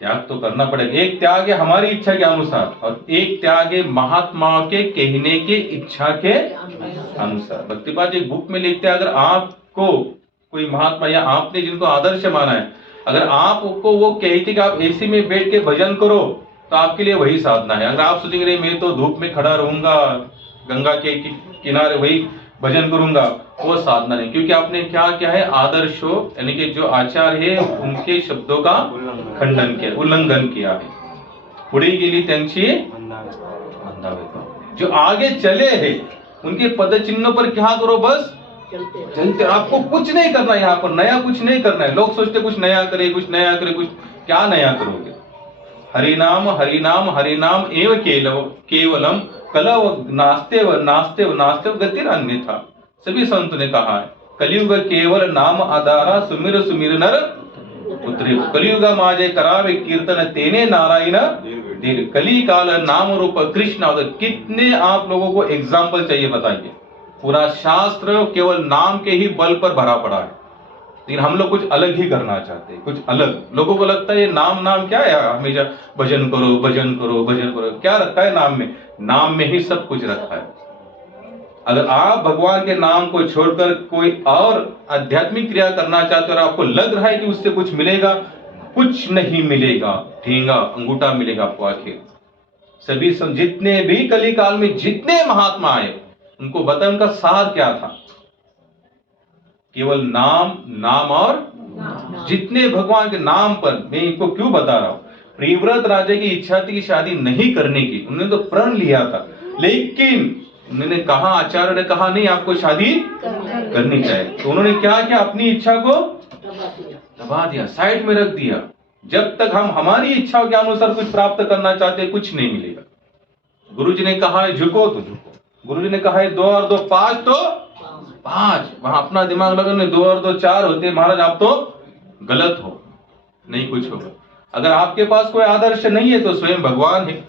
त्याग तो करना पड़ेगा। एक त्याग है हमारी इच्छा के अनुसार, और एक त्याग है महात्माओं के कहने के इच्छा के अनुसार। भक्तिपाद जी बुक में लिखते हैं, अगर आपको कोई महात्मा या आपने जिनको आदर्श माना है, अगर आपको वो कहते कि आप एसी में बैठ के भजन करो, तो आपके लिए वही साधना है। अगर आप सोचेंगे मैं तो धूप में खड़ा रहूंगा, गंगा के किनारे वही भजन करूंगा, वो साधना नहीं, क्योंकि आपने क्या किया है, आदर्शो यानी कि जो आचार्य है उनके शब्दों का खंडन किया, उल्लंघन किया है। पुढे गेली त्यांची मंदावेता, जो आगे चले हैं उनके पद चिन्हों पर क्या करो, बस चलते। आपको कुछ नहीं करना, यहाँ पर नया कुछ नहीं करना है। लोग सोचते कुछ नया करे, कुछ नया करे, कुछ क्या नया करोगे। हरिनाम हरिनाम हरिनाम एव केवलम कलव नास्तेव नास्तेव नास्तेव गतिर अन्यथा। सभी संतों ने कहा है, कलियुग केवल नाम आधारा, सुमिर सुमिर नर उतरे। कलियुग माजे करावे कीर्तन तेने नारायण दीर। कली काल नाम रूप कृष्ण। कितने आप लोगों को एग्जाम्पल चाहिए बताइए। पूरा शास्त्र केवल नाम के ही बल पर भरा पड़ा है, लेकिन हम लोग कुछ अलग ही करना चाहते हैं, कुछ अलग। लोगों को लगता है ये नाम नाम क्या है, हमेशा भजन करो भजन करो भजन करो। क्या रखा है नाम में, नाम में ही सब कुछ रखा है। अगर आप भगवान के नाम को छोड़कर कोई और आध्यात्मिक क्रिया करना चाहते हो और आपको लग रहा है कि उससे कुछ मिलेगा, कुछ नहीं मिलेगा। ठेंगा अंगूठा मिलेगा आपको। आखिर सभी जितने भी कली काल में जितने महात्मा आए, उनको बताया उनका सार क्या था, केवल नाम नाम और जितने भगवान के नाम पर। मैं इनको क्यों बता रहा हूं, प्रियव्रत राजा की इच्छा थी कि शादी नहीं करने की, उन्होंने तो प्रण लिया था, लेकिन उन्होंने कहा, आचार्य ने कहा नहीं आपको शादी करनी चाहिए। तो उन्होंने क्या किया, अपनी इच्छा को दबा दिया, साइड में रख दिया। जब तक हम हमारी इच्छाओं के अनुसार कुछ प्राप्त करना चाहते हैं, कुछ नहीं मिलेगा। गुरुजी ने कहा है झुको तो झुको, गुरुजी ने कहा है 2 और 2 5 तो 5, वहां अपना दिमाग लगाने 2 और 2 4 होते। महाराज आप तो गलत हो, नहीं कुछ होगा। अगर आपके पास कोई आदर्श नहीं है तो स्वयं भगवान है,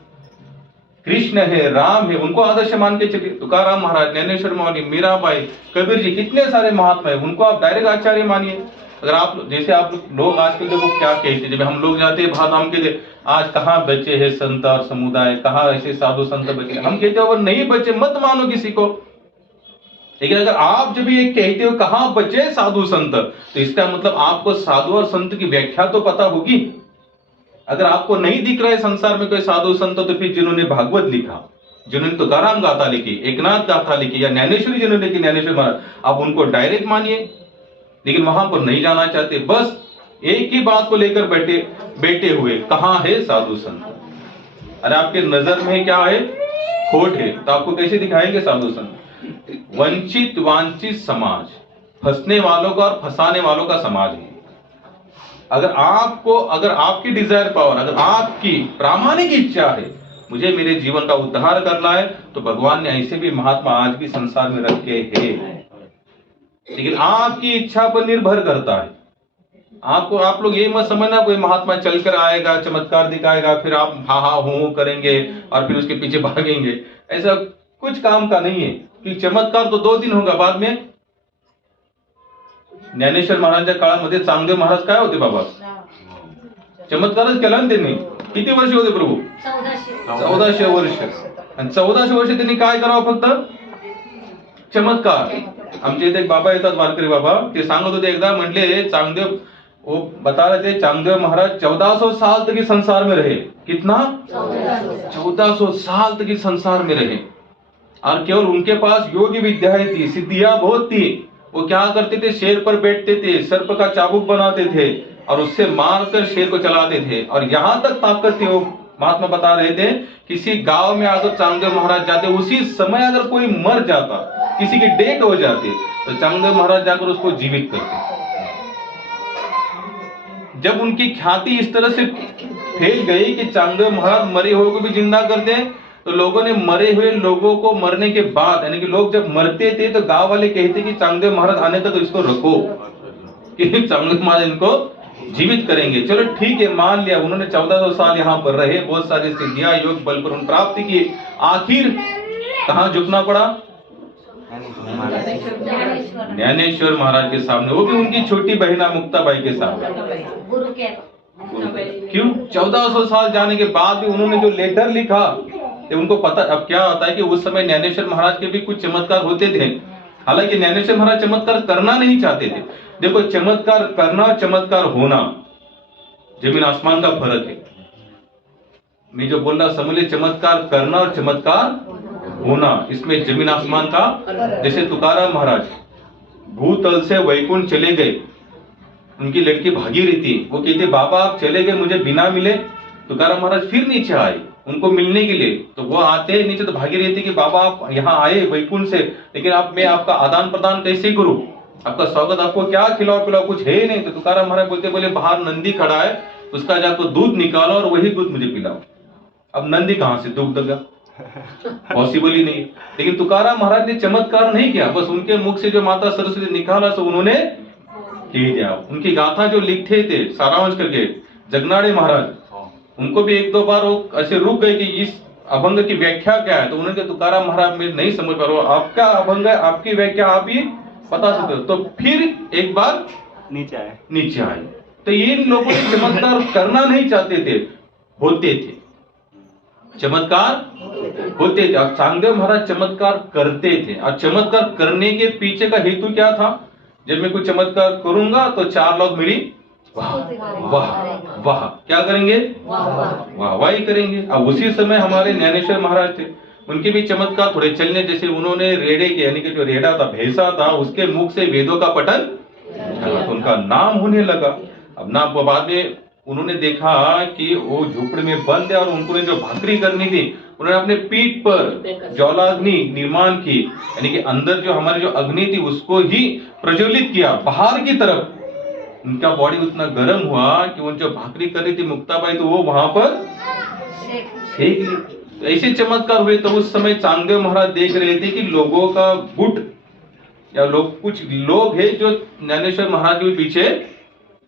कृष्ण है, राम है, उनको आदर्श मान के चलिए। तुकाराम महाराज, ज्ञानेश्वर मौली, मीराबाई, कबीर जी, कितने सारे महात्मा है, उनको आप डायरेक्ट आचार्य मानिए। अगर आप जैसे आप लोग आजकल देखो क्या कहते, जब हम लोग जाते हैं भात, हम कहते आज कहाँ बचे हैं संत और समुदाय, कहाँ ऐसे साधु संत बचे। हम कहते हो नहीं बचे, मत मानो किसी को। लेकिन अगर आप जब ये कहते हो कहाँ बचे साधु संत, तो इसका मतलब आपको साधु और संत की व्याख्या तो पता होगी। अगर आपको नहीं दिख रहा है संसार में कोई साधु संत, तो फिर जिन्होंने भागवत लिखा, जिन्होंने तुकाराम गाथा लिखी, एकनाथ गाथा लिखी, या ज्ञानेश्वरी जिन्होंने लिखी, ज्ञानेश्वर महाराज, आप उनको डायरेक्ट मानिए। लेकिन वहां पर नहीं जाना चाहते, बस एक ही बात को लेकर बैठे हुए, कहाँ है साधु संत। अरे आपके नजर में क्या है, खोट है, तो आपको कैसे दिखाएंगे साधु संत। वंचित वांछित समाज, फंसने वालों का और फंसाने वालों का समाज है। अगर आपकी डिजायर पावर, अगर आपकी प्रामाणिक इच्छा है मुझे मेरे जीवन का उद्धार करना है, तो भगवान ने ऐसे भी महात्मा आज भी संसार में रखे हैं। लेकिन आपकी इच्छा पर निर्भर करता है। आप लोग ये मत समझना कोई महात्मा चलकर आएगा, चमत्कार दिखाएगा, फिर आप हा हा हो करेंगे और फिर उसके पीछे भागेंगे। ऐसा कुछ काम का नहीं है, कि चमत्कार तो 2 दिन होगा, बाद में। ज्ञानेश्वर महाराजांच्या काळामध्ये चांगदेव महाराज काय होते बाबा, चमत्कारच केला ना त्यांनी। किती वर्ष होते प्रभू, 1400 वर्ष। आणि 1400 वर्ष त्यांनी काय करावं, फक्त चमत्कार। आमच्या इथे एक बाबा येतात, वारकरी बाबा, ते सांगत होते एकदा, म्हटले चांगदेव, वो बता रहे थे चांगदेव महाराज 1400 साल तक इस संसार में रहे। कितना, 1400 साल तक इस संसार में रहे। और केवल उनके पास योग्य विद्याएं थी, सिद्धियां बहुत थी। वो क्या करते थे, शेर पर बैठते थे, सर्प का चाबुक बनाते थे और उससे मारकर शेर को चलाते थे। और यहां तक ताकत थी, वो महात्मा बता रहे थे, किसी गांव में अगर चांगदेव महाराज जाते, उसी समय अगर कोई मर जाता, किसी की डेथ हो जाती, तो चांगदेव महाराज जाकर उसको जीवित करते। जब उनकी ख्याति इस तरह से फैल गई कि चांगदेव महाराज मरे हुए को भी जिंदा करते हैं, तो लोगों ने मरे हुए लोगों को मरने के बाद, यानी कि लोग जब मरते थे तो गांव वाले कहते कि चांगदेव महाराज आने तक इसको रखो, कि चांगदेव महाराज इनको जीवित करेंगे। चलो ठीक है, मान लिया। उन्होंने 1400 साल यहाँ पर रहे, बहुत सारी सिद्धियां योग बल पर उन्होंने प्राप्त की। आखिर कहाँ झुकना पड़ा? ज्ञानेश्वर महाराज के सामने, वो भी उनकी छोटी बहना मुक्ताबाई के सामने। गुरु के क्यों? 1400 साल जाने के बाद भी उन्होंने जो लेटर लिखा, तो उनको पता, अब क्या होता है कि उस समय ज्ञानेश्वर महाराज के भी कुछ चमत्कार होते थे। हालांकि ज्ञानेश्वर महाराज चमत्कार करना नहीं चाहते थे। देखो, चमत्कार करना और चमत्कार होना जमीन आसमान का फर्क है। मैं जो बोल रहा समझ ले, चमत्कार करना और चमत्कार होना, इसमें जमीन आसमान का। जैसे तुकाराम महाराज भूतल से वैकुंठ चले गए, उनकी लड़की भागीरथी, वो कहते बाबा आप चले गए, मुझे बिना मिले। तुकाराम महाराज फिर नीचे आए उनको मिलने के लिए, तो वो आते नीचे तो भागीरथी कि बाबा आप यहाँ आए वैकुंठ से, लेकिन आप मैं आपका आदान प्रदान कैसे करूं, आपका स्वागत, आपको क्या खिलाओ पिलाओ, कुछ है नहीं। तो तुकाराम महाराज बोलते, बोले बाहर नंदी खड़ा है, उसका जाकर दूध निकालो और वही दूध मुझे पिलाओ। अब नंदी कहां से दूध देगा, पॉसिबल ही नहीं। लेकिन तुकाराम महाराज ने चमत्कार नहीं किया, बस उनके मुख से जो माता सरस्वती निकाला सो उन्होंने कह दिया। उनकी गाथा जो लिखते थे सारांश करके जगनाड़े महाराज, उनको भी एक दो बार वो ऐसे रुक गए कि इस अभंग की व्याख्या क्या है, तो उन्होंने तुकाराम महाराज में नहीं समझ पा रहा, आपका अभंग है, आपकी व्याख्या आप ही बता सकते हो। तो फिर एक बार नीचे आए। तो इन लोगों ने चमत्कार करना नहीं चाहते थे, होते थे चमत्कार, होते थे। और चांगदेव महाराज चमत्कार करते थे। और चमत्कार करने के पीछे का हेतु क्या था? जब मैं कोई चमत्कार करूंगा तो 4 लोग मेरी वाह वाह वाह क्या करेंगे, वाह वाही करेंगे। अब उसी समय हमारे ज्ञानेश्वर महाराज थे, उनके भी चमत्कार थोड़े चलने, जैसे उन्होंने रेड़े के, यानी कि जो रेड़ा था, भैंसा था, उसके मुख से वेदों का पठन, तो उनका नाम होने लगा। अब ना बाद में उन्होंने देखा कि वो झोपड़ी में बंद है और उनको जो भाकरी करनी थी, उन्होंने अपने पीठ पर ज्वालाग्नि निर्माण की, यानी कि अंदर जो हमारी जो अग्नि थी उसको ही प्रज्वलित किया बाहर की तरफ। उनका बॉडी उतना गर्म हुआ कि उन जो भाकरी कर रही थी मुक्ताबाई, तो वो वहां पर सेक ली। तो ऐसे चमत्कार हुए। तो उस समय चांगदेव महाराज देख रहे थे कि लोगों का गुट या लोग, कुछ लोग हैं जो ज्ञानेश्वर महाराज के पीछे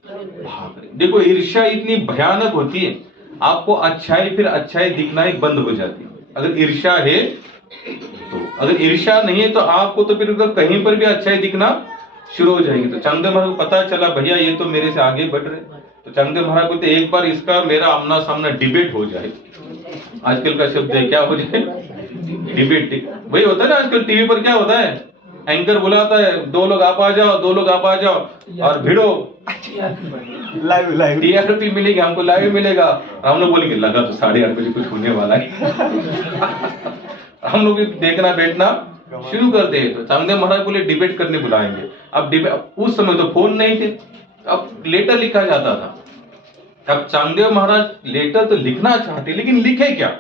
भाग रहे। देखो, ईर्ष्या इतनी भयानक होती है, आपको अच्छाई फिर अच्छाई दिखना ही बंद हो जाती है अगर ईर्ष्या है तो। अगर ईर्ष्या नहीं है तो आपको तो फिर कहीं पर भी अच्छाई दिखना शुरू हो जाएगी। तो चांगदेव महाराज को पता चला भैया ये तो मेरे से आगे बढ़ रहे। तो चांगदेव महाराज बोलते एक बार इसका मेरा आमना सामना डिबेट हो जाए। आजकल का शब्द है, क्या हो जाए, डिबेट। वही होता है ना आजकल टीवी पर क्या होता है, एंकर बुलाता है, 2 लोग आप आ जाओ, 2 लोग आप आ जाओ और भिड़ो, लाइव टीआरपी मिलेगी, हमको लाइव मिलेगा। हम लोग बोलेंगे लगा तो 8:30 बजे कुछ होने वाला है। हम लोग देखना बैठना शुरू करते हैं। तो चांगदेव महाराज बोले डिबेट करने बुलाएंगे। अब उस समय तो फोन नहीं थे, अब लेटर लिखा जाता था। अब चांगदेव महाराज लेटर तो लिखना चाहते, लेकिन लिखे क्या?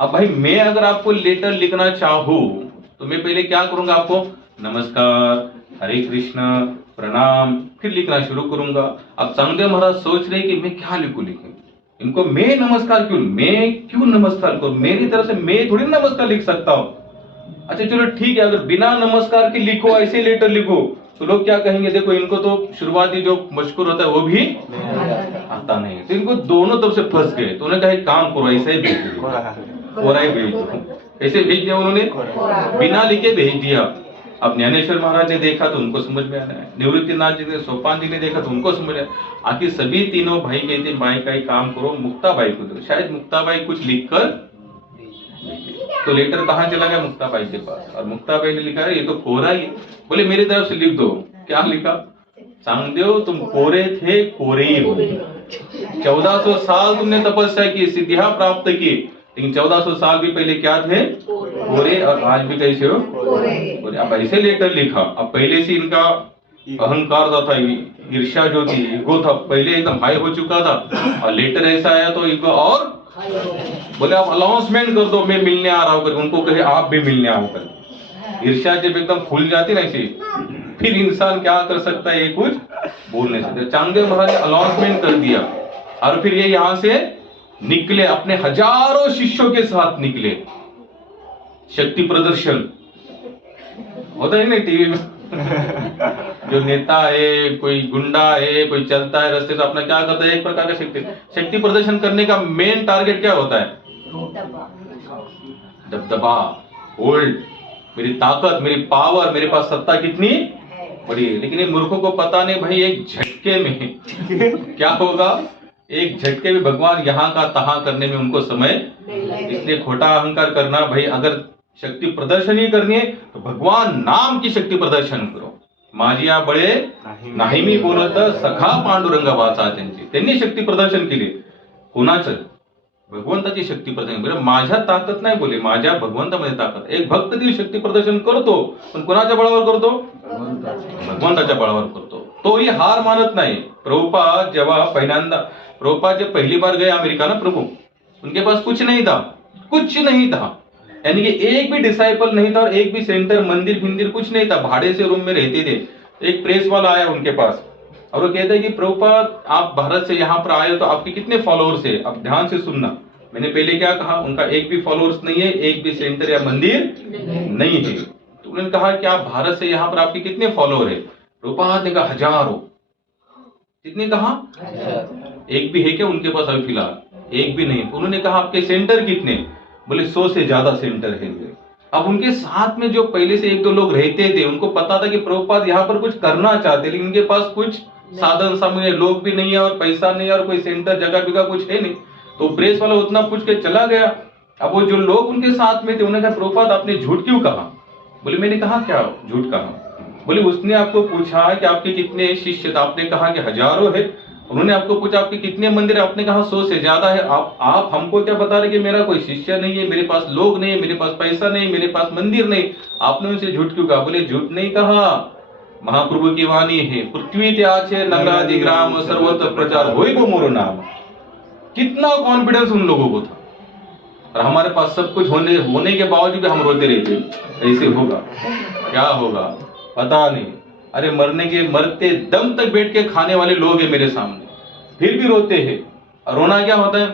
अब भाई मैं अगर आपको लेटर लिखना चाहूं तो मैं पहले क्या करूंगा, आपको नमस्कार, हरे कृष्ण, प्रणाम, फिर लिखना शुरू करूंगा। अब चांगदेव महाराज सोच रहे कि मैं क्या लिखूं, इनको मैं नमस्कार क्यों नमस्कार करूं, मेरी तरफ से मैं थोड़ी नमस्कार लिख सकता हूं। अच्छा चलो ठीक है, अगर बिना नमस्कार के लिखो, ऐसे लेटर लिखो, तो लोग क्या कहेंगे, देखो इनको तो शुरुआती जो मशकूर होता है वो भी आता नहीं, तो इनको दोनों तरफ से फंस गए। तो उन्होंने कहा एक काम करो, ऐसा ही भेज दो, कोरा ही भेज दो। ऐसे भेज दिया उन्होंने, बिना लिखे भेज दिया। अब ज्ञानेश्वर महाराज ने देखा तो उनको समझ में आना है, निवृत्तिनाथ जी ने, सोपान जी ने देखा तो उनको समझ आया। आखिर सभी तीनों भाई कहते भाई का ही काम करो, मुक्ताबाई को दो, शायद मुक्ताबाई कुछ लिखकर। तो लेटर कहाँ चला गया, मुक्ताबाई के पास, और मुक्ताबाई ने लिखा है ये तो कोरा ही है। बोले मेरी तरफ से लिख दो। क्या लिखा, चांगदेव तुम कोरे थे, कोरे ही हो। 1400 साल तुमने तपस्या की, सिद्धियां प्राप्त की, लेकिन 1400 साल भी पहले क्या थे? कोरे। और आज भी कैसे हो? कोरे। अब ऐसे लेटर लिखा। अब पहले से इनका अहंकार जो था, ईर्ष्या जो थी, ईगो था, पहले एकदम हाई हो चुका था, और लेटर ऐसा आया तो ईगो और बोले आप अनाउंसमेंट कर दो मैं मिलने आ रहा हूं करके, उनको कहे आप भी मिलने आओ कर। ईर्ष्या जब एकदम फूल जाती ना ऐसे, फिर इंसान क्या कर सकता है? ये कुछ बोल नहीं सकते। चांगदेव महाराज ने अनाउंसमेंट कर दिया, और फिर ये यहां से निकले, अपने हजारों शिष्यों के साथ निकले। शक्ति प्रदर्शन होता है ना टीवी में जो नेता है, कोई गुंडा है, कोई चलता है रास्ते से, अपना क्या करता है? एक प्रकार का शक्ति प्रदर्शन करने का मेन टारगेट क्या होता है? दबदबा, होल्ड, मेरी ताकत, मेरी पावर, मेरे पास सत्ता कितनी बड़ी है। लेकिन ये मूर्खों को पता नहीं भाई, एक झटके में क्या होगा? एक झटके में भगवान यहाँ का तहाँ करने में उनको समय। इसलिए खोटा अहंकार करना भाई, अगर शक्ती प्रदर्शन ही करनी है तो भगवान नाम की शक्ती प्रदर्शन करो। माझिया बळे नाही मी बोलत सखा पांडुरंग वाचा त्यांनी शक्ती प्रदर्शन केले। कोणाचं? भगवंताची शक्ती प्रदर्शन। बरं, माझ्या ताकद नाही बोले, माझ्या भगवंतामध्ये ताकद। एक भक्त ती शक्ती प्रदर्शन करतो, पण कोणाच्या बळावर करतो? भगवंताच्या बळावर करतो। तोही हार मानत नाही। प्रभुपाद जेव्हा पहिल्यांदा, प्रभुपाद जब पहली बार गए अमेरिका ना प्रभु, उनके पास कुछ नहीं था, कुछ नहीं था, यानी कि एक भी डिसाइपल नहीं था और एक भी सेंटर, मंदिर फिंदिर कुछ नहीं था, भाड़े से रूम में रहते थे। एक प्रेस वाला आया उनके पास और वो कहता है कि प्रभुपाद आप भारत से यहाँ पर आए तो आपके कितने फॉलोअर्स है? अब ध्यान से सुनना, मैंने पहले क्या कहा, उनका एक भी फॉलोअर्स नहीं है, एक भी सेंटर या मंदिर नहीं है। तो उन्होंने कहा कि आप भारत से यहाँ पर आपके कितने फॉलोअर है? प्रभुपाद ने कहा हजारों। कितने कहा? एक भी है क्या उनके पास अभी फिलहाल? एक भी नहीं। उन्होंने कहा आपके सेंटर कितने? बोले 100 से ज्यादा सेंटर है। अब उनके साथ में जो पहले से एक दो लोग रहते थे, उनको पता था कि प्रभुपाद यहाँ पर कुछ करना चाहते, लेकिन इनके पास कुछ साधन सामग्री, लोग भी नहीं है और पैसा नहीं है और कोई सेंटर जगह बिगह कुछ है नहीं। तो प्रेस वाला उतना पूछ के चला गया। अब वो जो लोग उनके साथ में थे, उन्होंने कहा प्रभुपाद आपने झूठ क्यों कहा? बोले मैंने कहा क्या झूठ कहा? बोले उसने आपको पूछा कि आपके कितने शिष्य थे, आपने कहा कि हजारों है। उन्होंने आपको पूछा आपके कितने मंदिर है, आपने कहा 100 से ज्यादा है। आप हमको क्या बता रहे कि मेरा कोई शिष्य नहीं है, मेरे पास लोग नहीं है, मेरे पास पैसा नहीं, मेरे पास मंदिर नहीं, आपने उनसे झूठ क्यों कहा? बोले झूठ नहीं कहा, महाप्रभु की वाणी है, पृथ्वी त्याचे नगरादि ग्राम सर्वत्र प्रचार होई गो मोरो नाम। कितना कॉन्फिडेंस उन लोगों को था। और हमारे पास सब कुछ होने के बावजूद हम रोते रहते, ऐसे होगा क्या होगा पता नहीं। अरे मरते दम तक बैठ के खाने वाले लोग हैं मेरे सामने, फिर भी रोते हैं। और रोना क्या होता है?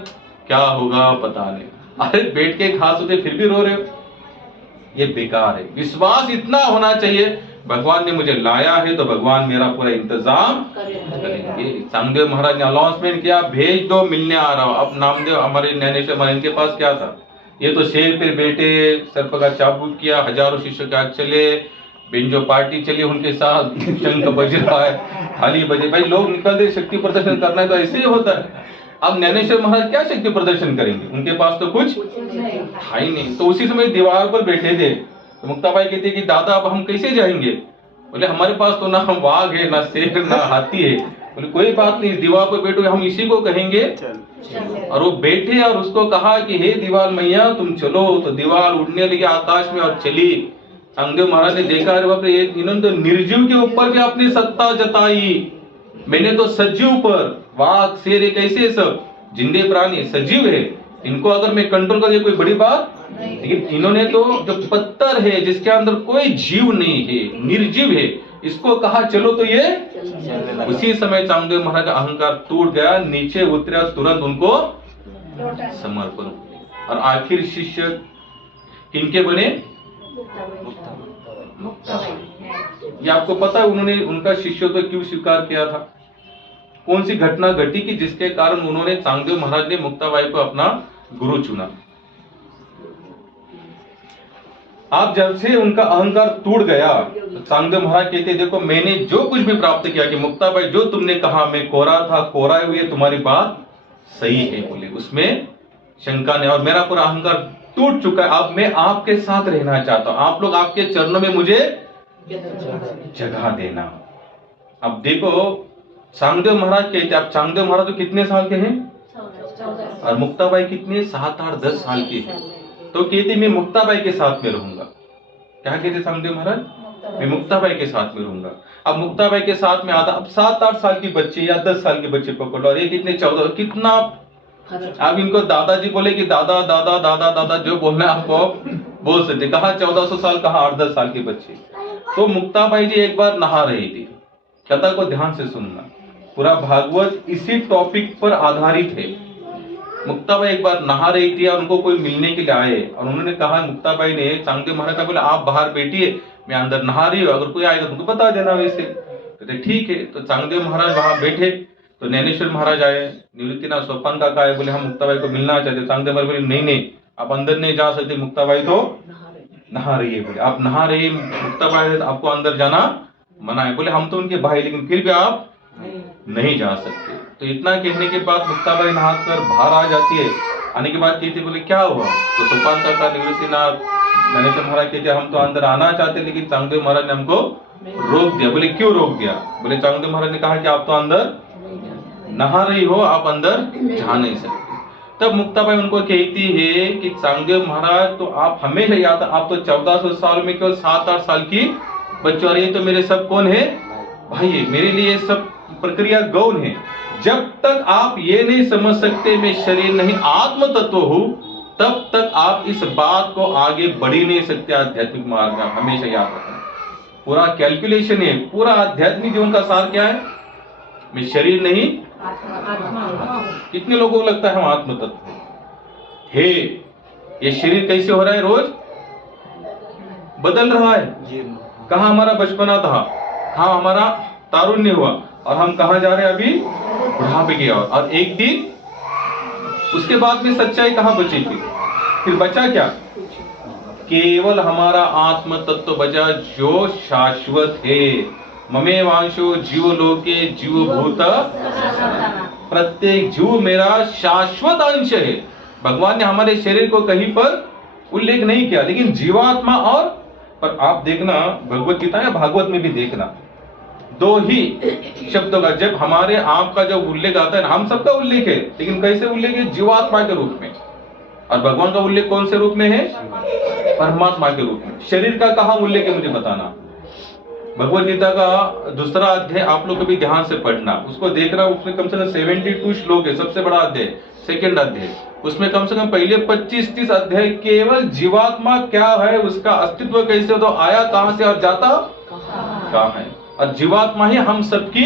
क्या होगा पता नहीं। अरे बैठ के खा सोते फिर भी रो रहे हो, ये बेकार है। विश्वास इतना होना चाहिए, भगवान ने मुझे लाया है तो भगवान मेरा पूरा इंतजाम करेंगे। चांगदेव महाराज ने अनाउंसमेंट किया, भेज दो मिलने आ रहा हूं। अब नामदेव हमारे ज्ञानेश्वर महाराज, इनके पास क्या था? ये तो शेर पे बैठे, सर्प का चाबुक किया, हजारों शिष्यों के हाथ चले, बेंजो पार्टी चली उनके साथ, शंख बज रहा है, थाली बजे। भाई लोग निकलते शक्ति प्रदर्शन करना है तो ऐसे ही होता है। अब ज्ञानेश्वर महाराज क्या शक्ति प्रदर्शन करेंगे? उनके पास तो कुछ था ही नहीं। तो उसी समय दीवार पर बैठे थे, तो मुक्ताबाई कहती है कि दादा अब हम कैसे जाएंगे? बोले हमारे पास तो ना वाघ है, ना शेर, ना हाथी है। बोले कोई बात नहीं, इस दीवार पर बैठो, हम इसी को कहेंगे। और वो बैठे और उसको कहा कि हे दीवार मैया तुम चलो। तो दीवार उड़ने लगी आकाश में और चली। चांगदेव महाराज ने देखा, अरे बाप रे, इन्होंने तो निर्जीव के ऊपर भी अपनी सत्ता जताई, मैंने तो सजीव पर, वाघ शेर एक ऐसे सब जिंदे प्राणी सजीव है, इनको अगर मैं कंट्रोल कर, कोई बड़ी बात। लेकिन इन्होंने तो जो पत्थर है जिसके अंदर कोई जीव नहीं है, निर्जीव है, इसको कहा चलो तो ये। उसी समय चांगदेव महाराज का अहंकार टूट गया, नीचे उतरा, तुरंत उनको समर्पण। और आखिर शिष्य किनके बने? ये आपको पता है उन्होंने उनका शिष्यत्व क्यों स्वीकार किया था? कौन सी घटना घटी कि जिसके कारण उन्होंने, चांगदेव महाराज ने मुक्ताबाई को अपना गुरु चुना? आप जब से उनका अहंकार टूट गया, तो चांगदेव महाराज कहते देखो मैंने जो कुछ भी प्राप्त किया, कि मुक्ताबाई जो तुमने कहा मैं कोरा था, कोरा हुई है, तुम्हारी बात सही है बोले, उसमें शंका नहीं। और मेरा पूरा अहंकार टूट चुका है, अब मैं आपके साथ रहना चाहता हूं, आप लोग आपके चरणों में मुझे जगह देना। अब देखो चांगदेव महाराज कहते, अब चांगदेव महाराज तो कितने साल के हैं? और मुक्ताबाई कितनी 7, 8, 10 साल की है। तो कहती मैं मुक्ताबाई के साथ में रहूंगा। क्या कहते चांगदेव महाराज? मैं मुक्ताबाई के साथ में रहूंगा। अब मुक्ताबाई के साथ में आता, अब 7, 8 साल की बच्ची या 10 साल के बच्चे पकड़ लो, और ये कितने 14, कितना अब इनको दादाजी बोले कि दादा दादा दादा दादा जो बोलना है आपको बोल सकते। कहा 1400 साल, कहा 8-10 साल के बच्चे। तो मुक्ताबाई जी एक बार नहा रही थी। कथा को ध्यान से सुनना, पूरा भागवत इसी टॉपिक पर आधारित है। मुक्ताबाई एक बार नहा रही थी और उनको कोई मिलने के लिए आए, और उन्होंने कहा, मुक्ताबाई ने चांगदेव महाराज का बोला आप बाहर बैठिए, मैं अंदर नहा रही हूँ, अगर कोई आएगा तुमको बता देना। वैसे कहते ठीक है। तो चांगदेव महाराज वहां बैठे, तो ज्ञानेश्वर महाराज आए, निवृत्तिनाथ सोपान काका आए, बोले हम मुक्ताबाई को मिलना चाहते। चांगदेव महाराज बोले नहीं नहीं, आप अंदर नहीं जा सकते, मुक्ताबाई तो नहा रही है। बोले आप नहा रही मुक्ताबाई, आपको अंदर जाना मना है। बोले हम तो उनके भाई, लेकिन फिर भी आप नहीं जा सकते। तो इतना कहने के बाद मुक्ताबाई नहा कर बाहर आ जाती है। आने के बाद कहती बोले क्या हुआ? तो सोपान काका, निवृत्तिनाथ, ज्ञानेश्वर महाराज कहते हम तो अंदर आना चाहते, लेकिन चांगदेव महाराज ने हमको रोक दिया। बोले क्यों रोक दिया? बोले चांगदेव महाराज ने कहा कि आप तो अंदर नहा रही हो, आप अंदर जा नहीं सकते। तब मुक्ताबाई उनको कहती है कि चांगदेव महाराज तो आप हमेशा याद, आप तो 1400 साल में केवल 7-8 साल की बच्चों, और ये तो मेरे सब कौन है? भाई है। मेरे लिए सब प्रक्रिया गौण है। जब तक आप ये नहीं समझ सकते मैं शरीर नहीं आत्म तत्व हूं, तब तक आप इस बात को आगे बढ़ ही नहीं सकते आध्यात्मिक मार्ग में। आप हमेशा याद रखना, पूरा कैलकुलेशन है। पूरा आध्यात्मिक जीवन का सार क्या है? मैं शरीर नहीं आत्मा। कितने लोगों को लगता है हम आत्म तत्व है? ये शरीर कैसे हो रहा है? रोज बदल रहा है। कहाँ हमारा बचपना था, कहाँ हमारा तारुण्य हुआ, और हम कहाँ जा रहे हैं अभी? बुढ़ापे की ओर। और एक दिन उसके बाद में सच्चाई कहाँ बची थी? फिर बचा क्या? केवल हमारा आत्म तत्व बचा जो शाश्वत है। ममेवांशो जीवलोके जीवभूत, प्रत्येक जीव मेरा शाश्वत अंश है। भगवान ने हमारे शरीर को कहीं पर उल्लेख नहीं किया, लेकिन जीवात्मा और पर आप देखना भगवत गीता या भागवत में भी देखना, दो ही शब्दों का जब हमारे आप का जो उल्लेख आता है, हम सबका उल्लेख है, लेकिन कैसे उल्लेख है? जीवात्मा के रूप में। और भगवान का उल्लेख कौन से रूप में है? परमात्मा के रूप में। शरीर का कहाँ उल्लेख है मुझे बताना। भगवत गीता का दूसरा अध्याय आप लोग कभी ध्यान से पढ़ना, उसको देखना। उसमें कम से कम 72 श्लोक है, सबसे बड़ा अध्याय, सेकंड अध्याय। उसमें कम से कम पहले 25-30 अध्याय केवल जीवात्मा क्या है, उसका अस्तित्व कैसे हो, तो आया कहां से और जाता कहां है। और जीवात्मा ही हम सबकी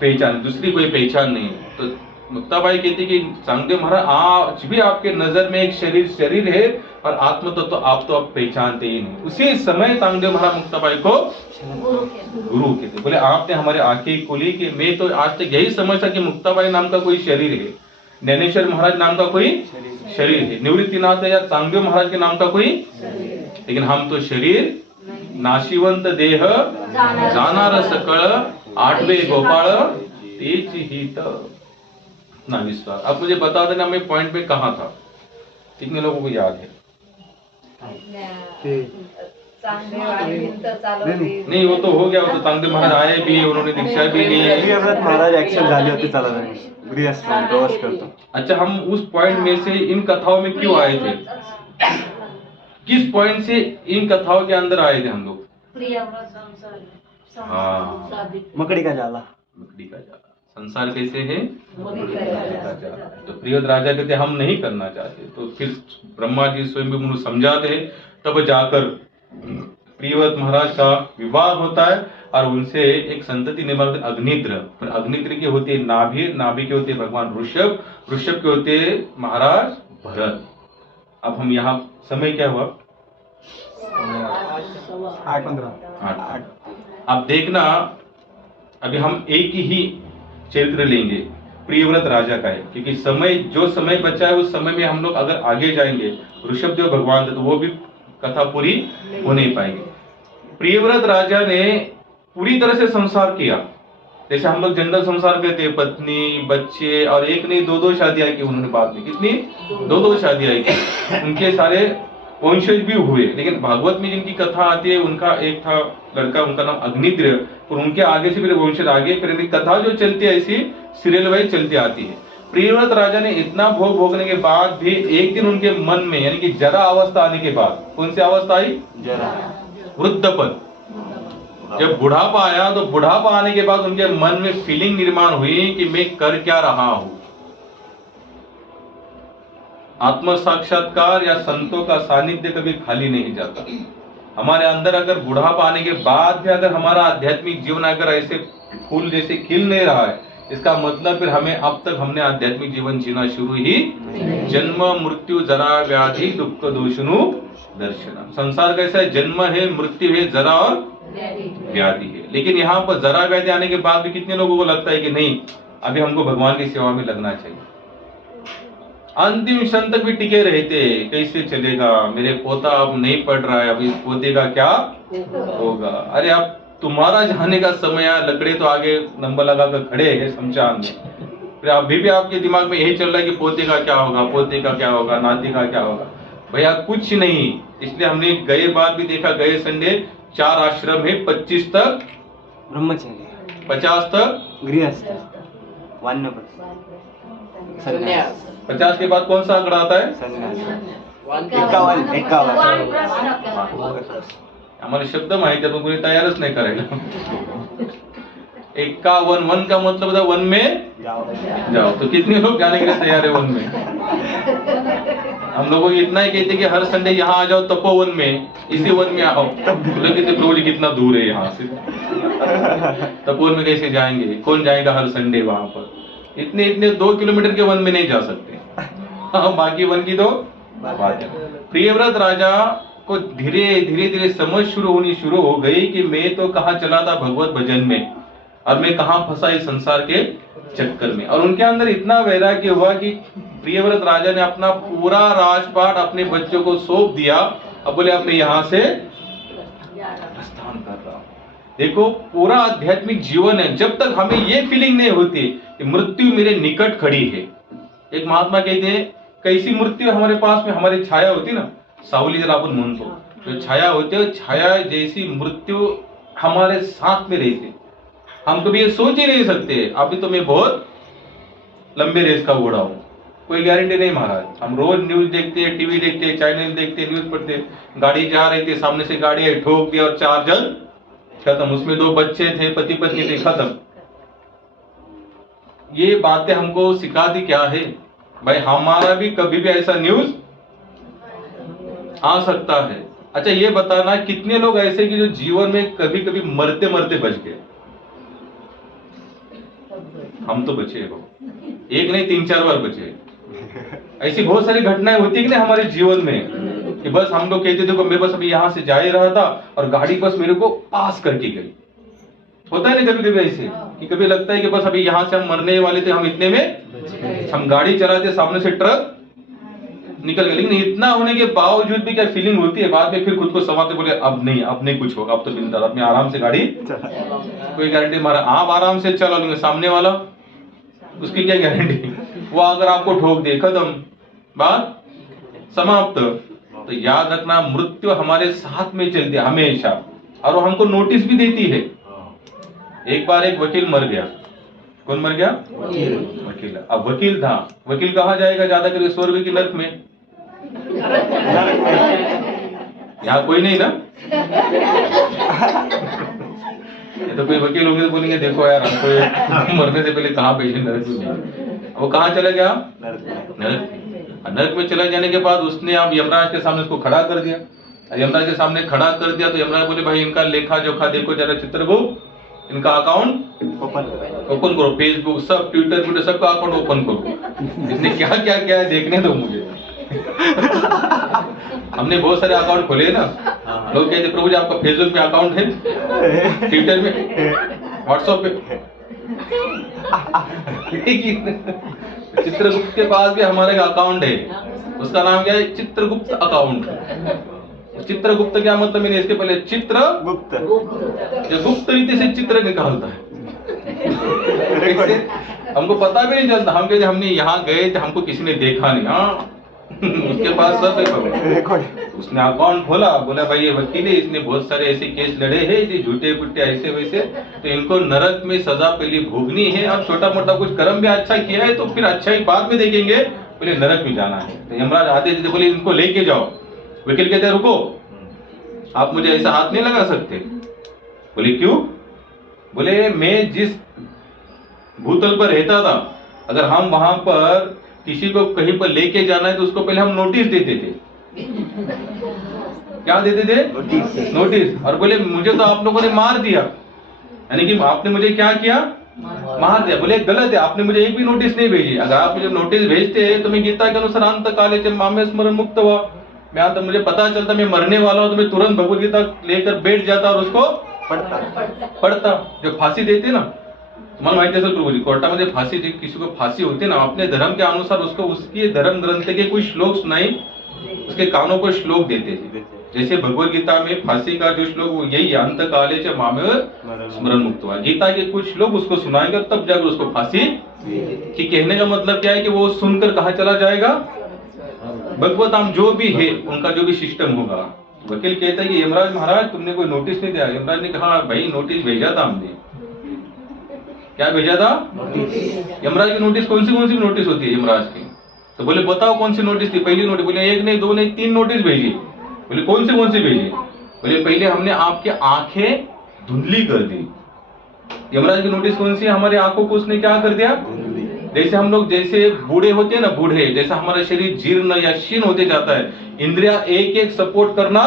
पहचान, दूसरी कोई पहचान नहीं। तो मुक्ताबाई कहती कि चांगदेव महाराज आज भी आपके नजर में एक शरीर है, और आत्म तो आप तो आप पहचानते ही नहीं। उसी समय चांगदेव महाराज मुक्ताबाई को गुरु कहते। बोले आपने हमारे आंखें खोली कि मैं तो आज तक यही समझता कि मुक्ताबाई नाम का कोई शरीर है, ज्ञानेश्वर महाराज नाम का कोई शरीर है, निवृत्तिनाथ या चांगदेव महाराज के नाम का कोई, लेकिन हम तो शरीर नाशिवंत देह जाणार सकळ, आठवे गोपाळ तेच हित ना विश्वास। अब मुझे बता देना मैं पॉइंट पे कहाँ था, कितने लोगों को याद है? नहीं वो तो हो गया, वो तो चांगदेव महाराज आए भी, उन्होंने दीक्षा भी ली। महाराज ऍक्शन झाली होती करतो। अच्छा, हम उस पॉइंट में से इन कथाओं में क्यों आए थे? किस पॉइंट से इन कथाओं के अंदर आए थे हम लोग? हाँ, मकड़ी का जाला। मकड़ी का जाला, संसार कैसे है? तो प्रियव्रत राजा कहते हम नहीं करना चाहते। तो फिर ब्रह्मा जी स्वयं भी समझाते, तब जाकर प्रियव्रत महाराज का विवाह होता है, और उनसे एक संतति निर्माण अग्निद्र। अग्निद्र के होते नाभि, नाभि के होते भगवान ऋषभ, ऋषभ के होते महाराज भरत। अब हम यहाँ समय क्या हुआ? 8:15। अब देखना, अभी हम एक ही चरित्र लेंगे, प्रियव्रत राजा का है, क्योंकि समय जो समय बचा है उस समय में हम लोग अगर आगे जाएंगे, ऋषभ देव भगवान थे, तो वो भी कथा पूरी हो नहीं पाएगी। प्रियव्रत राजा ने पूरी तरह से संसार किया, जैसे हम लोग जनरल संसार करते हैं, पत्नी बच्चे, और एक नहीं 2-2 शादियां की उन्होंने बाद में। कितनी? 2-2 शादियां की। उनके सारे वंशज भी हुए, लेकिन भागवत में जिनकी कथा आती है, उनका एक था लड़का, उनका नाम अग्निद्र, और उनके आगे से फिर वंशज आगे, फिर कथा जो चलती है ऐसी सीरियल वाइज चलती आती है। प्रियव्रत राजा ने इतना भोग भोगने के बाद भी एक दिन उनके मन में यानी कि जरा अवस्था आने के बाद, कौन सी अवस्था आई? जरा वृद्धपन। जब बुढ़ापा आया तो बुढ़ापा आने के बाद उनके मन में फीलिंग निर्माण हुई कि मैं कर क्या रहा हूं। आत्म साक्षात्कार या संतों का सानिध्य कभी खाली नहीं जाता। हमारे अंदर अगर बुढ़ापा आने के बाद भी अगर हमारा आध्यात्मिक जीवन अगर ऐसे फूल जैसे खिल नहीं रहा है, इसका मतलब फिर हमें अब तक हमने आध्यात्मिक जीवन जीना शुरू ही, जन्म मृत्यु जरा व्याधि दुख दोषनु दर्शन। संसार कैसा है? जन्म है, मृत्यु है, जरा और व्याधि है। लेकिन यहाँ पर जरा व्याधि आने के बाद भी कितने लोगों को लगता है कि नहीं, अभी हमको भगवान की सेवा में लगना चाहिए। अंतिम क्षण तक भी टिके रहते, कैसे चलेगा, मेरे पोता अब नहीं पढ़ रहा है, अब इस पोते का क्या होगा। अरे अब तुम्हारा जाने का समय है, लकड़े तो आगे नंबर लगा कर खड़े हैं शमशान में, फिर अभी भी आपके दिमाग में यही चल रहा है कि पोते का क्या होगा, पोते का क्या होगा, नाती का क्या होगा। भैया कुछ नहीं। इसलिए हमने गए बार भी देखा, गए संडे 4 आश्रम है, 25 तक ब्रह्मचर्य, 50 तक गृहस्थ, वानप्रस्थ, सन्यास, 50 के बाद कौन सा आंकड़ा आता है? सन्यास, 51 आम्हाला शब्द माहिती आहे पण कोणी तयारच नाही करायला। 51 वन का मतलब होता वन में जाओ। तो कितने लोग जाने के लिए तैयार है वन में? हम लोगों को इतना ही कहते कि हर संडे यहाँ आ जाओ तपोवन में, इसी वन में आओ। बोले कि प्रभु जी कितना दूर है यहाँ से, तपोवन में कैसे जाएंगे, कौन जाएगा हर संडे वहां पर? इतने 2 किलोमीटर के वन में नहीं जा सकते। बाकी वन की तो बात है। प्रियव्रत राजा को धीरे धीरे समझ शुरू हो गई कि मैं तो कहाँ चला था भगवत भजन में, और मैं कहाँ फंसा इस संसार के चक्कर में। और उनके अंदर इतना वैराग्य हुआ कि प्रियव्रत राजा ने अपना पूरा राजपाट अपने बच्चों को सौंप दिया। अब बोले अब मैं यहाँ से प्रस्थान कर रहा हूँ। देखो पूरा आध्यात्मिक जीवन है, जब तक हमें ये फीलिंग नहीं होती कि मृत्यु मेरे निकट खड़ी है। एक महात्मा कहते हैं कैसी मृत्यु हमारे पास में, हमारी छाया होती ना, सावली जर आपण म्हणतो, जो छाया होते, छाया जैसी मृत्यु हमारे साथ में रहती। हम कभी ये सोच ही नहीं सकते अभी तो मैं बहुत लंबे रेस का घोड़ा हूं, कोई गारंटी नहीं महाराज। हम रोज न्यूज देखते हैं, टीवी देखते हैं, चैनल देखते हैं, न्यूज पढ़ते, गाड़ी जा रही थी, सामने से गाड़ी आई, ठोक दिया और 4 जन खत्म, उसमें 2 बच्चे थे, पति पत्नी थे, खत्म। ये बातें हमको सिखाती क्या है भाई, हमारा भी कभी भी ऐसा न्यूज आ सकता है। अच्छा ये बताना कितने लोग ऐसे कि जो जीवन में कभी कभी मरते मरते बच गए? हम तो बचे हो, एक नहीं 3-4 बार बचे। ऐसी बहुत सारी घटनाएं होती कि नहीं हमारे जीवन में, कि बस हम लोग कहते थे मैं बस अभी यहां से जा ही रहा था और गाड़ी बस मेरे को पास करके गई। होता है ना कभी कभी ऐसे कि कभी लगता है कि बस अभी यहां से हम मरने वाले थे, हम इतने में हम गाड़ी चलाते, सामने से ट्रक निकल गया। लेकिन इतना होने के बावजूद भी क्या फीलिंग होती है बाद में, फिर खुद को संभालते, बोले अब नहीं कुछ होगा, अब तो बिंदास अपने आराम से गाड़ी, कोई गारंटी मारा आप आराम से चला लेंगे, सामने वाला उसकी क्या गारंटी, वो अगर आपको ठोक दे खत्म, बात समाप्त। तो याद रखना मृत्यु हमारे साथ में चलती है हमेशा, और वो हमको नोटिस भी देती है। एक बार एक वकील मर गया। कौन मर गया? वकील। अब वकील था, वकील कहाँ जाएगा ज्यादा करके? स्वर्ग की नरक में। यहाँ कोई नहीं ना, ये तो कोई वकील होंगे तो बोलेंगे देखो यार हमको मरने से पहले कहाँ भेजे नरक में। वो कहाँ चला गया? नरक में चला जाने के बाद उसने अब यमराज के सामने उसको खड़ा कर दिया। यमराज के सामने खड़ा कर दिया तो यमराज बोले भाई इनका लेखा जोखा देखो जरा, चित्रगुप्त इनका अकाउंट ओपन करो, फेसबुक सब, ट्विटर सबका अकाउंट ओपन करो, इसने क्या क्या किया है देखने दो मुझे। हमने बहुत सारे अकाउंट खोले ना, लोग कहते प्रभु जी आपका फेसबुक पे अकाउंट है, ट्विटर में, व्हाट्सएप पे। चित्रगुप्त के पास भी हमारे अकाउंट है, उसका नाम क्या है? चित्रगुप्त अकाउंट। चित्रगुप्त क्या मतलब? मैंने इसके पहले चित्र गुप्त, गुप्त रीति से चित्र निकालता है। हमको पता भी नहीं चलता, हम कहते हमने यहाँ गए थे, हमको किसी ने देखा नहीं। हाँ उसके पास सब है बाबा। उसने अकाउंट खोला, बोला भाई ये वकील है, इसने बहुत सारे ऐसे केस लड़े हैं, ये झूठे पुट्टे ऐसे वैसे, तो इनको नरक में सजा पहले भोगनी है, और छोटा मोटा कुछ कर्म भी अच्छा किया है तो फिर अच्छा ही बाद में देखेंगे, पहले नरक में जाना है। तो यमराज आते थे, बोले इनको लेके जाओ। वकील कहते हैं रुको, आप मुझे ऐसा हाथ नहीं लगा सकते। बोले क्यों? बोले मैं जिस भूतल पर रहता था, अगर हम वहां पर किसी को कहीं पर लेके जाना है तो उसको पहले हम नोटिस देते थे। क्या देते थे? नोटिस। और बोले मुझे तो आप लोगों ने मार दिया, यानी कि आपने मुझे क्या किया? मार दिया। बोले गलत है, आपने मुझे एक भी नोटिस नहीं भेजी। अगर आप मुझे नोटिस भेजते तो मैं गीता के अनुसार अंत काले च मामे स्मरण मुक्त हुआ, मैं तो मुझे पता चलता मैं मरने वाला हूं तो मैं तुरंत भगवत गीता लेकर बैठ जाता और उसको पढ़ता। जो फांसी देते ना, तुम्हाला माहिती असेल प्रभुजी, कोर्टामध्ये फांसी, किसी को फांसी होती ना, अपने धर्म के अनुसार उसको उसके धर्म ग्रंथ के कुछ श्लोक सुनाई, उसके कानों पर श्लोक देते थे। जैसे भगवत गीता में फांसी का जो श्लोक यही है, अंत काले च मामे स्मरण मुक्त हुआ। गीता के कुछ श्लोक उसको सुनाएगा तब जाकर उसको फांसी। कि कहने का मतलब क्या है कि वो सुनकर कहाँ चला जाएगा? भगवत धाम जो भी है उनका जो भी सिस्टम होगा। वकील कहता है कि यमराज महाराज तुमने कोई नोटिस नहीं दिया। यमराज ने कहा भाई नोटिस भेजा था हमने। क्या भेजा था? यमराज की नोटिस कौन सी नोटिस होती है यमराज की? तो बोले बताओ कौन सी नोटिस थी? पहली नोटिस। बोले एक नहीं, दो नहीं, 3 नोटिस भेजी। बोले कौन सी भेजी? बोले पहले हमने आपकी आंखें धुंधली कर दी। यमराज की नोटिस कौन सी है? हमारे आंखों को उसने क्या कर दिया? जैसे हम लोग जैसे बूढ़े होते हैं ना, बूढ़े जैसा हमारा शरीर जीर्ण या क्षीण होते जाता है, इंद्रिया एक एक सपोर्ट करना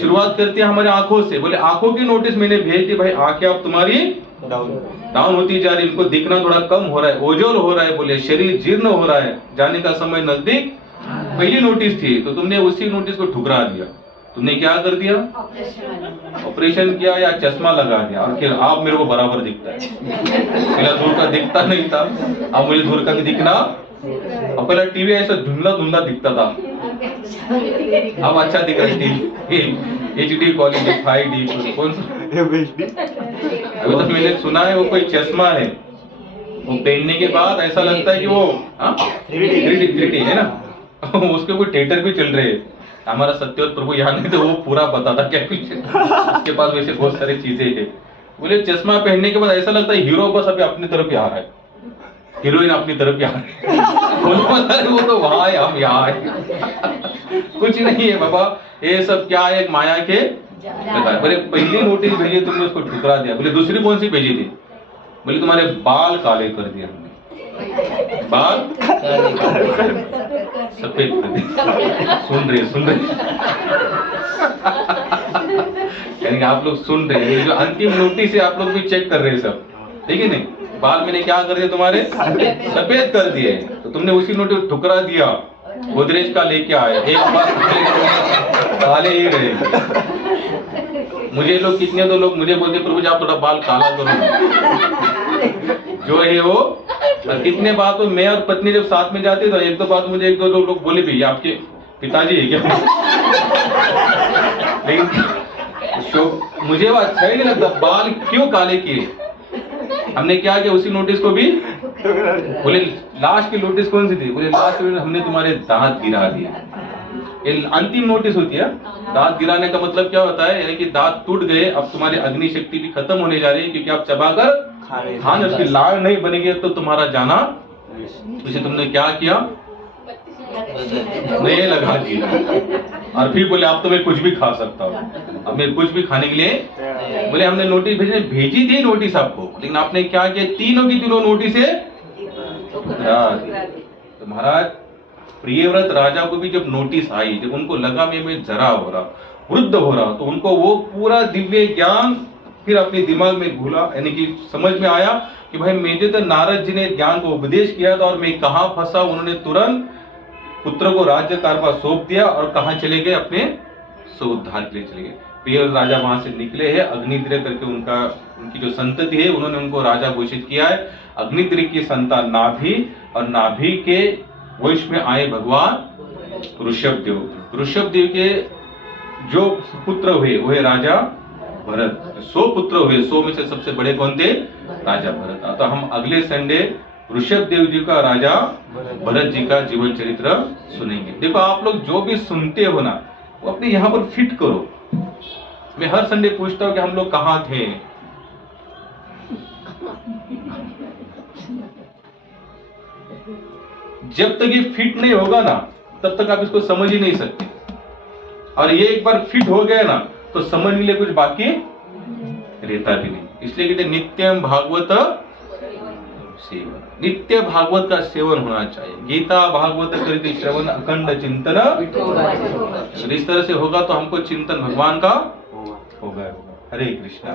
शुरुआत करती है हमारे आंखों से। बोले आंखों की नोटिस मैंने भेज दी, भाई आंखें अब तुम्हारी डाउन होती जा रही, इनको दिखना थोड़ा कम हो रहा है, ओझल हो रहा है, बोले शरीर जीर्ण हो रहा है, जाने का समय नजदीक। पहली नोटिस थी तो तुमने उसी नोटिस को ठुकरा दिया। तुमने क्या कर दिया? ऑपरेशन किया या चश्मा लगा दिया, और फिर आप मेरे को बराबर दिखता है। पहला दूर का दिखता नहीं था, अब मुझे दूर का भी दिखना। और पहला टीवी ऐसा धुंधला धुंधला दिखता था, अब अच्छा दिख रहा है टीवी। HD क्वालिटी 5D कौन सा? अभी तक मैंने सुना है वो कोई चश्मा है, वो पहनने के बाद ऐसा लगता है कि वो 3D है ना। उसके कोई थिएटर भी चल रहे हैं। हमारा सत्यवत प्रभु यहाँ नहीं तो वो पूरा बताता क्या कुछ, उसके पास वैसे बहुत सारी चीजें है। बोले चश्मा पहनने के बाद ऐसा लगता है हीरो बस अभी अपनी तरफ ही आ रहा है, हीरोइन अपनी तरफ ही आ रही है। वो तो वहां है, हम यहाँ है। कुछ नहीं है बाबा, ये सब क्या है? एक माया के। बोले पहली नोटिस भेजी तुमने, उसको ठुकरा दिया। बोले दूसरी कौन सी भेजी थी? बोले तुम्हारे बाल काले कर दिया हमने, बाल सफेद कर दिया। सुन रहे यानी आप लोग सुन रहे हैं, जो अंतिम नोटिस है आप लोग भी चेक कर रहे हैं सब, ठीक है नहीं? बाल मैंने क्या कर दिया तुम्हारे? सफेद कर दिए। तो तुमने उसी नोटिस ठुकरा दिया, गोदरेज का लेके आए, एक बार काले ही रहे। मुझे लोग कितने तो लोग मुझे बोलते प्रभु जी आप थोड़ा बाल काला करो जो है वो। कितने बार तो मैं और पत्नी जब साथ में जाते तो एक दो बात मुझे एक दो लोग बोले भी आपके पिताजी है क्या? लेकिन मुझे वो अच्छा ही नहीं लगता, बाल क्यों काले किए? हमने क्या किया उसी नोटिस को भी? बोले लास्ट की नोटिस कौन सी थी? बोले लास्ट में हमने तुम्हारे दांत गिरा दिया। ये अंतिम नोटिस होती है। दांत गिराने का मतलब क्या होता है? यानी कि दांत टूट गए, अब तुम्हारी अग्नि शक्ति भी खत्म होने जा रही है, क्योंकि आप चबाकर खाने उसकी लाड़ नहीं बनेगी तो तुम्हारा जाना। इसे तुमने क्या किया? नहीं लगा दिया। और फिर बोले अब तो मैं कुछ भी खा सकता हूँ, अब मैं कुछ भी खाने के लिए। बोले हमने नोटिस भेजी थी नोटिस आपको, लेकिन आपने क्या किया? तीनों की तीनों नोटिस है। तो महाराज प्रियव्रत राजा को भी जब नोटिस आई, जब उनको लगा मैं जरा हो रहा, वृद्ध हो रहा, तो उनको वो पूरा दिव्य ज्ञान फिर अपने दिमाग में घुला, यानी कि समझ में आया कि भाई मुझे तो नारद जी ने ज्ञान को उपदेश किया था और मैं कहाँ फंसा। उन्होंने तुरंत पुत्र को राज्य कारभार सौंप दिया और कहाँ चले गए? अपने स्वउद्धार के लिए चले गए। प्रियव्रत राजा वहां से निकले हैं, अग्निद्र करके उनकी जो संतति है उन्होंने उनको राजा घोषित किया है। अग्निद्र की संतान नाभि, और नाभि के वंश में आए भगवान ऋषभदेव। ऋषभदेव के जो पुत्र हुए वो है राजा भरत। 100 पुत्र हुए, 100 में से सबसे बड़े कौन थे? राजा भरत। तो हम अगले संडे ऋषभ देव जी का राजा भरत जी का जीवन चरित्र सुनेंगे। देखो आप लोग जो भी सुनते हो ना वो अपने यहाँ पर फिट करो। मैं हर संडे पूछता हूँ कि हम लोग कहाँ थे। जब तक ये फिट नहीं होगा ना तब तक आप इसको समझ ही नहीं सकते। और ये एक बार फिट हो गया ना तो समझने के लिए कुछ बाकी रहता भी नहीं। इसलिए कहते नित्यम भागवत सेवन, नित्य भागवत का सेवन होना चाहिए। गीता भागवत करके श्रवण अखंड चिंतन, इस तरह से होगा तो हमको चिंतन भगवान का होगा। हरे कृष्णा।